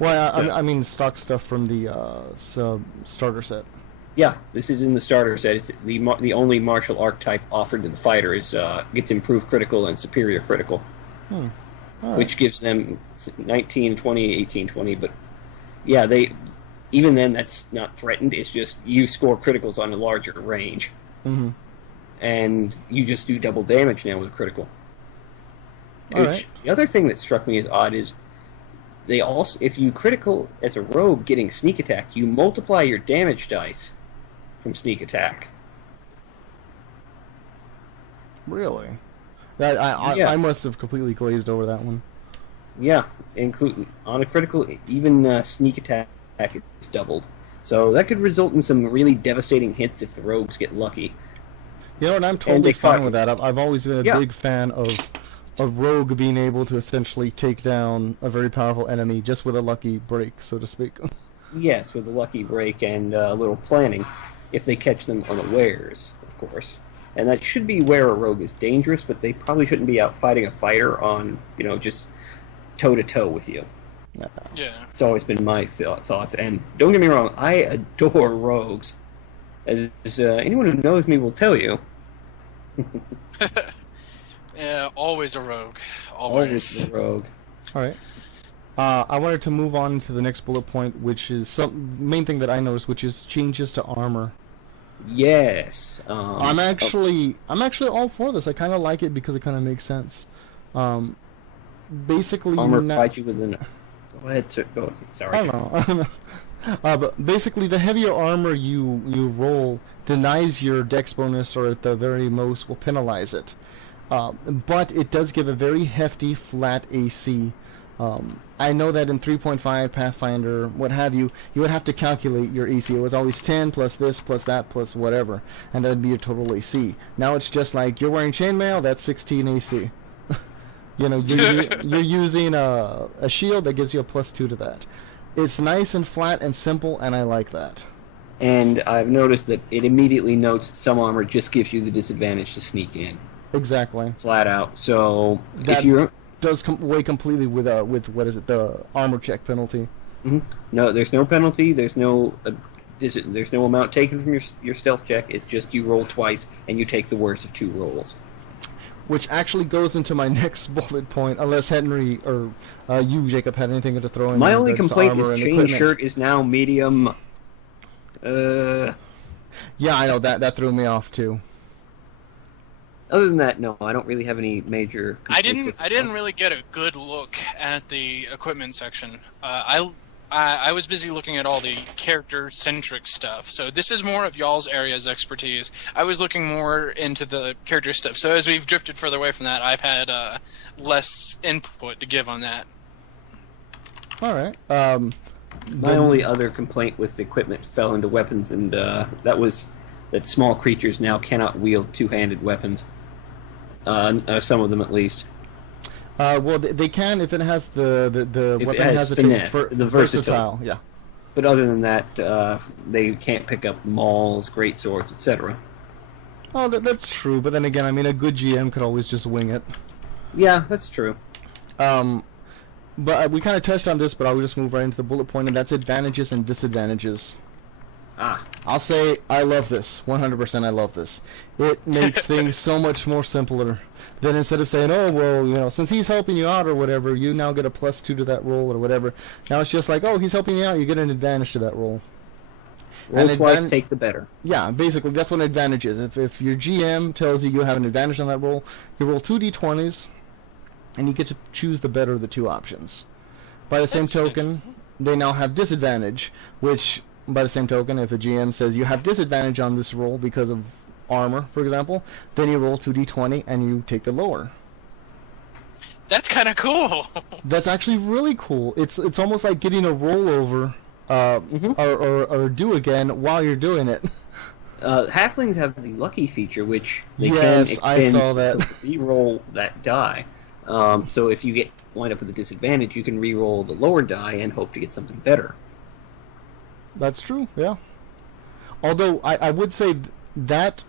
Well, I mean stock stuff from the starter set. Yeah, this is in the starter set. It's the only martial archetype offered to the fighter is gets improved critical and superior critical, which gives them 19, 20, 18, 20. But yeah, even then that's not threatened. It's just you score criticals on a larger range, and you just do double damage now with a critical. The other thing that struck me as odd is they also, if you critical as a rogue getting sneak attack, you multiply your damage dice from sneak attack. Really? I must have completely glazed over that one. Yeah, including on a critical, even sneak attack is doubled. So that could result in some really devastating hits if the rogues get lucky. You know, and I'm totally fine with that. I've always been a big fan of a rogue being able to essentially take down a very powerful enemy just with a lucky break, so to speak. Yes, with a lucky break and a little planning, if they catch them unawares, of course. And that should be where a rogue is dangerous, but they probably shouldn't be out fighting a fighter on, just toe-to-toe with you. Yeah. It's always been my thoughts. And don't get me wrong, I adore rogues. As anyone who knows me will tell you. Yeah, always a rogue. Always a rogue. All right. I wanted to move on to the next bullet point, which is some main thing that I noticed, which is changes to armor. Yes. I'm actually all for this. I kind of like it because it kind of makes sense. Basically, armor fight you with an. Go ahead, sir. Go. Sorry. I don't know. But basically, the heavier armor you roll denies your dex bonus, or at the very most will penalize it. But it does give a very hefty flat AC. I know that in 3.5 Pathfinder, what have you, you would have to calculate your AC. It was always 10 plus this plus that plus whatever, and that'd be your total AC. Now it's just like, you're wearing chainmail, that's 16 AC. You're using a shield that gives you a +2 to that. It's nice and flat and simple, and I like that. And I've noticed that it immediately notes some armor just gives you the disadvantage to sneak in. Exactly. Flat out. So that if you does away completely with what is it, the armor check penalty. Mm-hmm. No, there's no penalty. There's no amount taken from your stealth check. It's just you roll twice and you take the worst of 2 rolls. Which actually goes into my next bullet point, unless Henry or you, Jacob, had anything to throw in. My only complaint is chain shirt is now medium. Yeah, I know that threw me off too. Other than that, no, I don't really have any major. I didn't really get a good look at the equipment section. I was busy looking at all the character-centric stuff, so this is more of y'all's area's expertise. I was looking more into the character stuff, so as we've drifted further away from that, I've had less input to give on that. All right. My only other complaint with the equipment fell into weapons, and that was that small creatures now cannot wield two-handed weapons. Some of them, at least. Well, they can if it has the if weapon it has the versatile. Yeah. But other than that, they can't pick up mauls, greatswords, etc. Oh, that's true. But then again, I mean, a good GM could always just wing it. Yeah, that's true. But we kind of touched on this, but I'll just move right into the bullet point, and that's advantages and disadvantages. I'll say I love this. 100% I love this. It makes things so much more simpler than instead of saying, oh, well, you know, since he's helping you out or whatever, you now get a +2 to that roll or whatever. Now it's just like, oh, he's helping you out, you get an advantage to that roll. Roll twice, take the better. Yeah, basically, that's what an advantage is. If your GM tells you you have an advantage on that roll, you roll 2 d20s, and you get to choose the better of the two options. By the same token, they now have disadvantage, which, by the same token, if a GM says you have disadvantage on this roll because of armor, for example, then you roll 2 d20 and you take the lower. That's kind of cool. That's actually really cool. It's almost like getting a rollover, or do again while you're doing it. Halflings have the lucky feature, which they yes, can extend I saw that. to re-roll that die. So if you wind up with a disadvantage, you can re-roll the lower die and hope to get something better. That's true, yeah. Although I would say that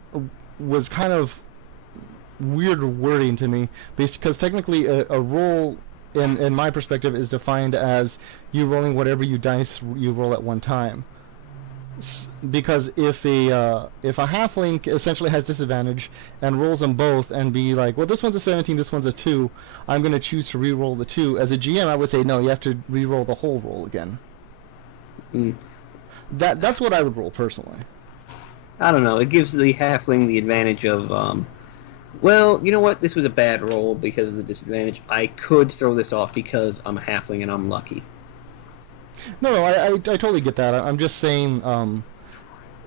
was kind of weird wording to me, because technically a roll, in my perspective, is defined as you rolling whatever dice you roll at one time. Because if a halfling essentially has disadvantage and rolls them both and be like, well, this one's a 17, this one's a 2, I'm going to choose to re-roll the 2. As a GM, I would say, no, you have to re-roll the whole roll again. That's what I would roll, personally. I don't know. It gives the halfling the advantage of, well, you know what? This was a bad roll because of the disadvantage. I could throw this off because I'm a halfling and I'm lucky. No, I totally get that. I'm just saying,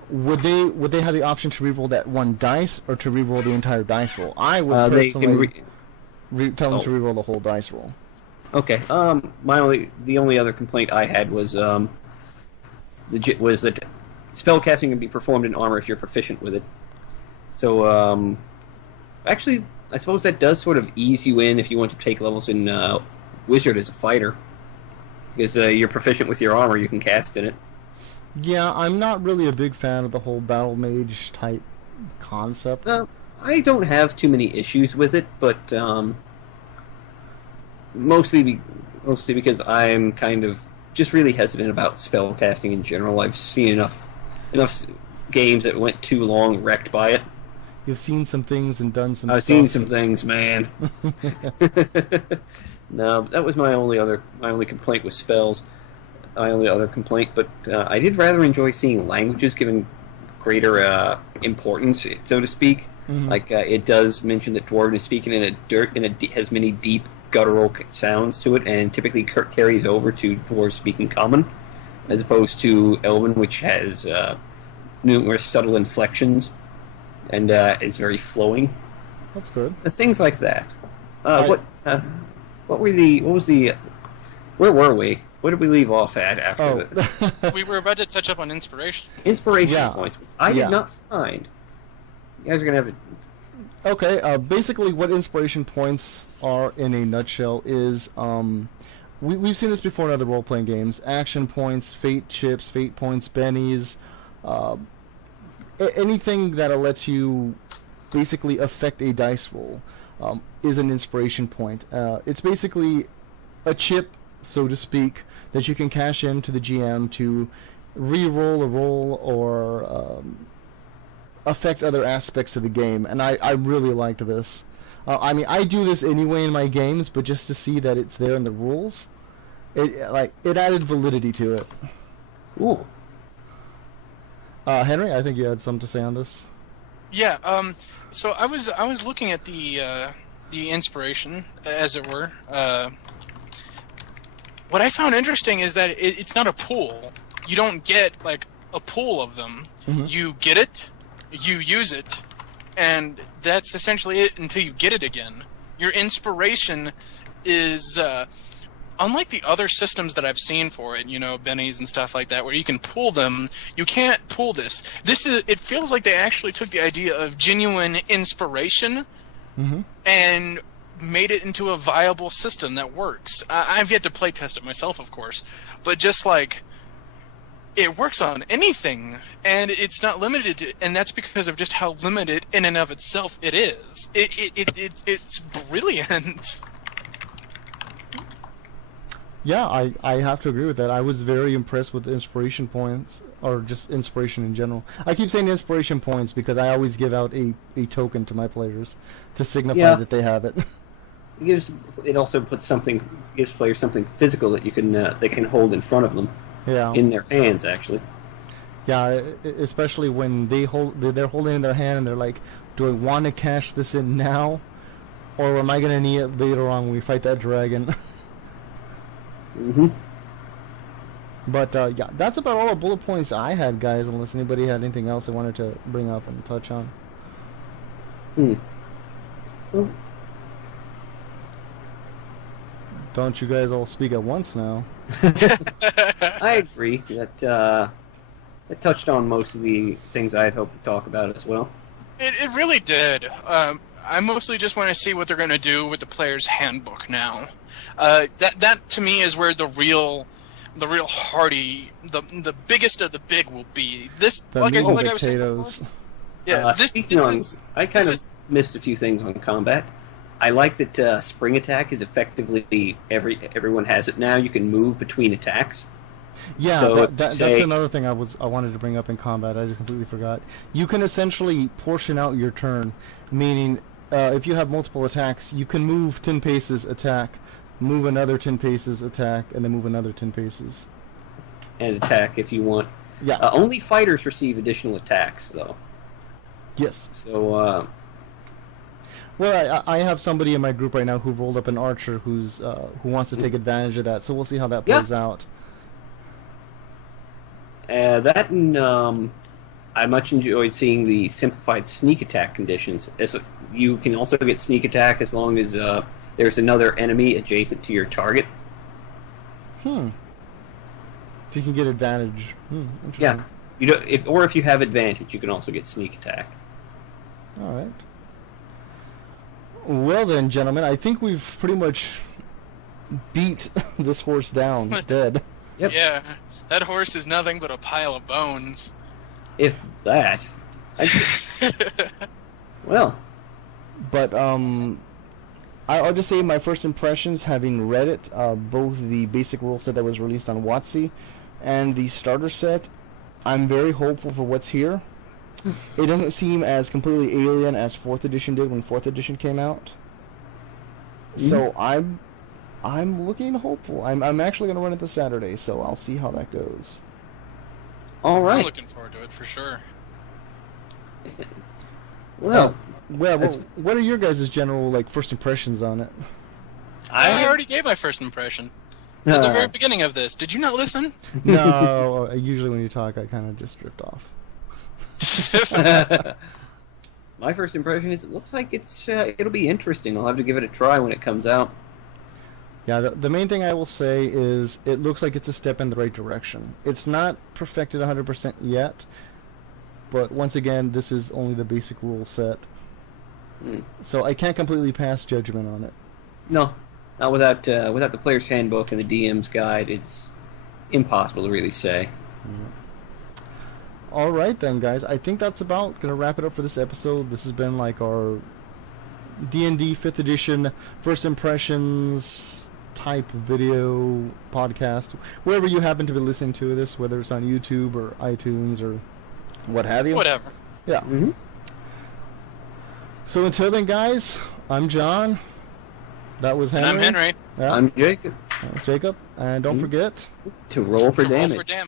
would they have the option to re-roll that one dice or to re-roll the entire dice roll? I would personally tell them to re-roll the whole dice roll. Okay. The only other complaint I had was that spellcasting can be performed in armor if you're proficient with it. So actually, I suppose that does sort of ease you in if you want to take levels in wizard as a fighter. Because you're proficient with your armor, you can cast in it. Yeah, I'm not really a big fan of the whole battle mage type concept. I don't have too many issues with it, but mostly because I'm kind of just really hesitant about spell casting in general. I've seen enough games that went too long wrecked by it. You've seen some things and done some I've stuff. seen some things, man. No, that was my only complaint with spells. My only other complaint, but I did rather enjoy seeing languages given greater importance, so to speak. Mm-hmm. Like it does mention that Dwarven is speaking has many deep guttural sounds to it, and typically carries over to Dwarves speaking Common, as opposed to Elven, which has numerous subtle inflections and is very flowing. That's good. Things like that. Where were we? What did we leave off at after that? We were about to touch up on inspiration. Inspiration points. I did not find. You guys are going to have to... Okay, basically what inspiration points are in a nutshell is, we've seen this before in other role-playing games, action points, fate chips, fate points, bennies, anything that lets you basically affect a dice roll. Is an inspiration point. It's basically a chip, so to speak, that you can cash into the GM to re-roll a roll or affect other aspects of the game, and I really liked this. I mean, I do this anyway in my games, but just to see that it's there in the rules, it added validity to it. Cool. Henry, I think you had something to say on this. Yeah, so I was looking at the inspiration, as it were. What I found interesting is that it's not a pool. You don't get like a pool of them. Mm-hmm. You get it, you use it, and that's essentially it until you get it again. Your inspiration is unlike the other systems that I've seen for it, bennies and stuff like that, where you can pool them. You can't pool this. It feels like they actually took the idea of genuine inspiration and made it into a viable system that works. I've yet to play test it myself, of course, but just like it works on anything, and it's not limited to, and that's because of just how limited in and of itself it is. It's brilliant. Yeah, I have to agree with that. I was very impressed with the inspiration points, or just inspiration in general. I keep saying inspiration points because I always give out a token to my players to signify that they have it. It also gives players something physical that they can hold in front of them. Yeah. In their hands, actually. Yeah, especially when they're holding it in their hand and they're like, do I want to cash this in now, or am I gonna need it later on when we fight that dragon? Mm-hmm. But yeah, that's about all the bullet points I had, guys. Unless anybody had anything else they wanted to bring up and touch on. Well, Don't you guys all speak at once now? I agree that it touched on most of the things I had hoped to talk about as well. It really did. I mostly just want to see what they're going to do with the player's handbook now. That to me is where the real hearty, the biggest of the big will be. This, like I was saying before, yeah. I kind of missed a few things on combat. I like that spring attack is effectively everyone has it now. You can move between attacks. Yeah, so that's another thing I wanted to bring up in combat. I just completely forgot. You can essentially portion out your turn, meaning if you have multiple attacks, you can move 10 paces, attack, move another 10 paces, attack, and then move another 10 paces. And attack if you want. Yeah. Only fighters receive additional attacks, though. Yes. So. Well, I have somebody in my group right now who rolled up an archer who wants to take advantage of that. So we'll see how that plays out. I much enjoyed seeing the simplified sneak attack conditions. You can also get sneak attack as long as there's another enemy adjacent to your target. So you can get advantage. Interesting. Yeah. If you have advantage, you can also get sneak attack. All right. Well then, gentlemen, I think we've pretty much beat this horse down. It's dead. Yep. Yeah, that horse is nothing but a pile of bones. If that. Well. But I'll just say my first impressions, having read it, both the basic rule set that was released on WotC and the starter set, I'm very hopeful for what's here. It doesn't seem as completely alien as 4th edition did when 4th edition came out. So I'm looking hopeful. I'm actually going to run it this Saturday, so I'll see how that goes. All right. I'm looking forward to it for sure. Well, what are your guys' general first impressions on it? I already gave my first impression at the very beginning of this. Did you not listen? No, usually when you talk, I kind of just drift off. My first impression is it looks like it'll be interesting. I'll have to give it a try when it comes out. Yeah, the main thing I will say is it looks like it's a step in the right direction. It's not perfected 100% yet, but once again, this is only the basic rule set. So I can't completely pass judgment on it. No, not without the player's handbook and the DM's guide. It's impossible to really say. All right then, guys. I think that's about gonna wrap it up for this episode. This has been our D&D 5th edition first impressions type video podcast. Wherever you happen to be listening to this, whether it's on YouTube or iTunes or what have you. Whatever. Yeah. So until then, guys, I'm John. That was Henry. And I'm Henry. Yeah. I'm Jacob. Jacob. And don't forget To roll for Roll damage. for damage.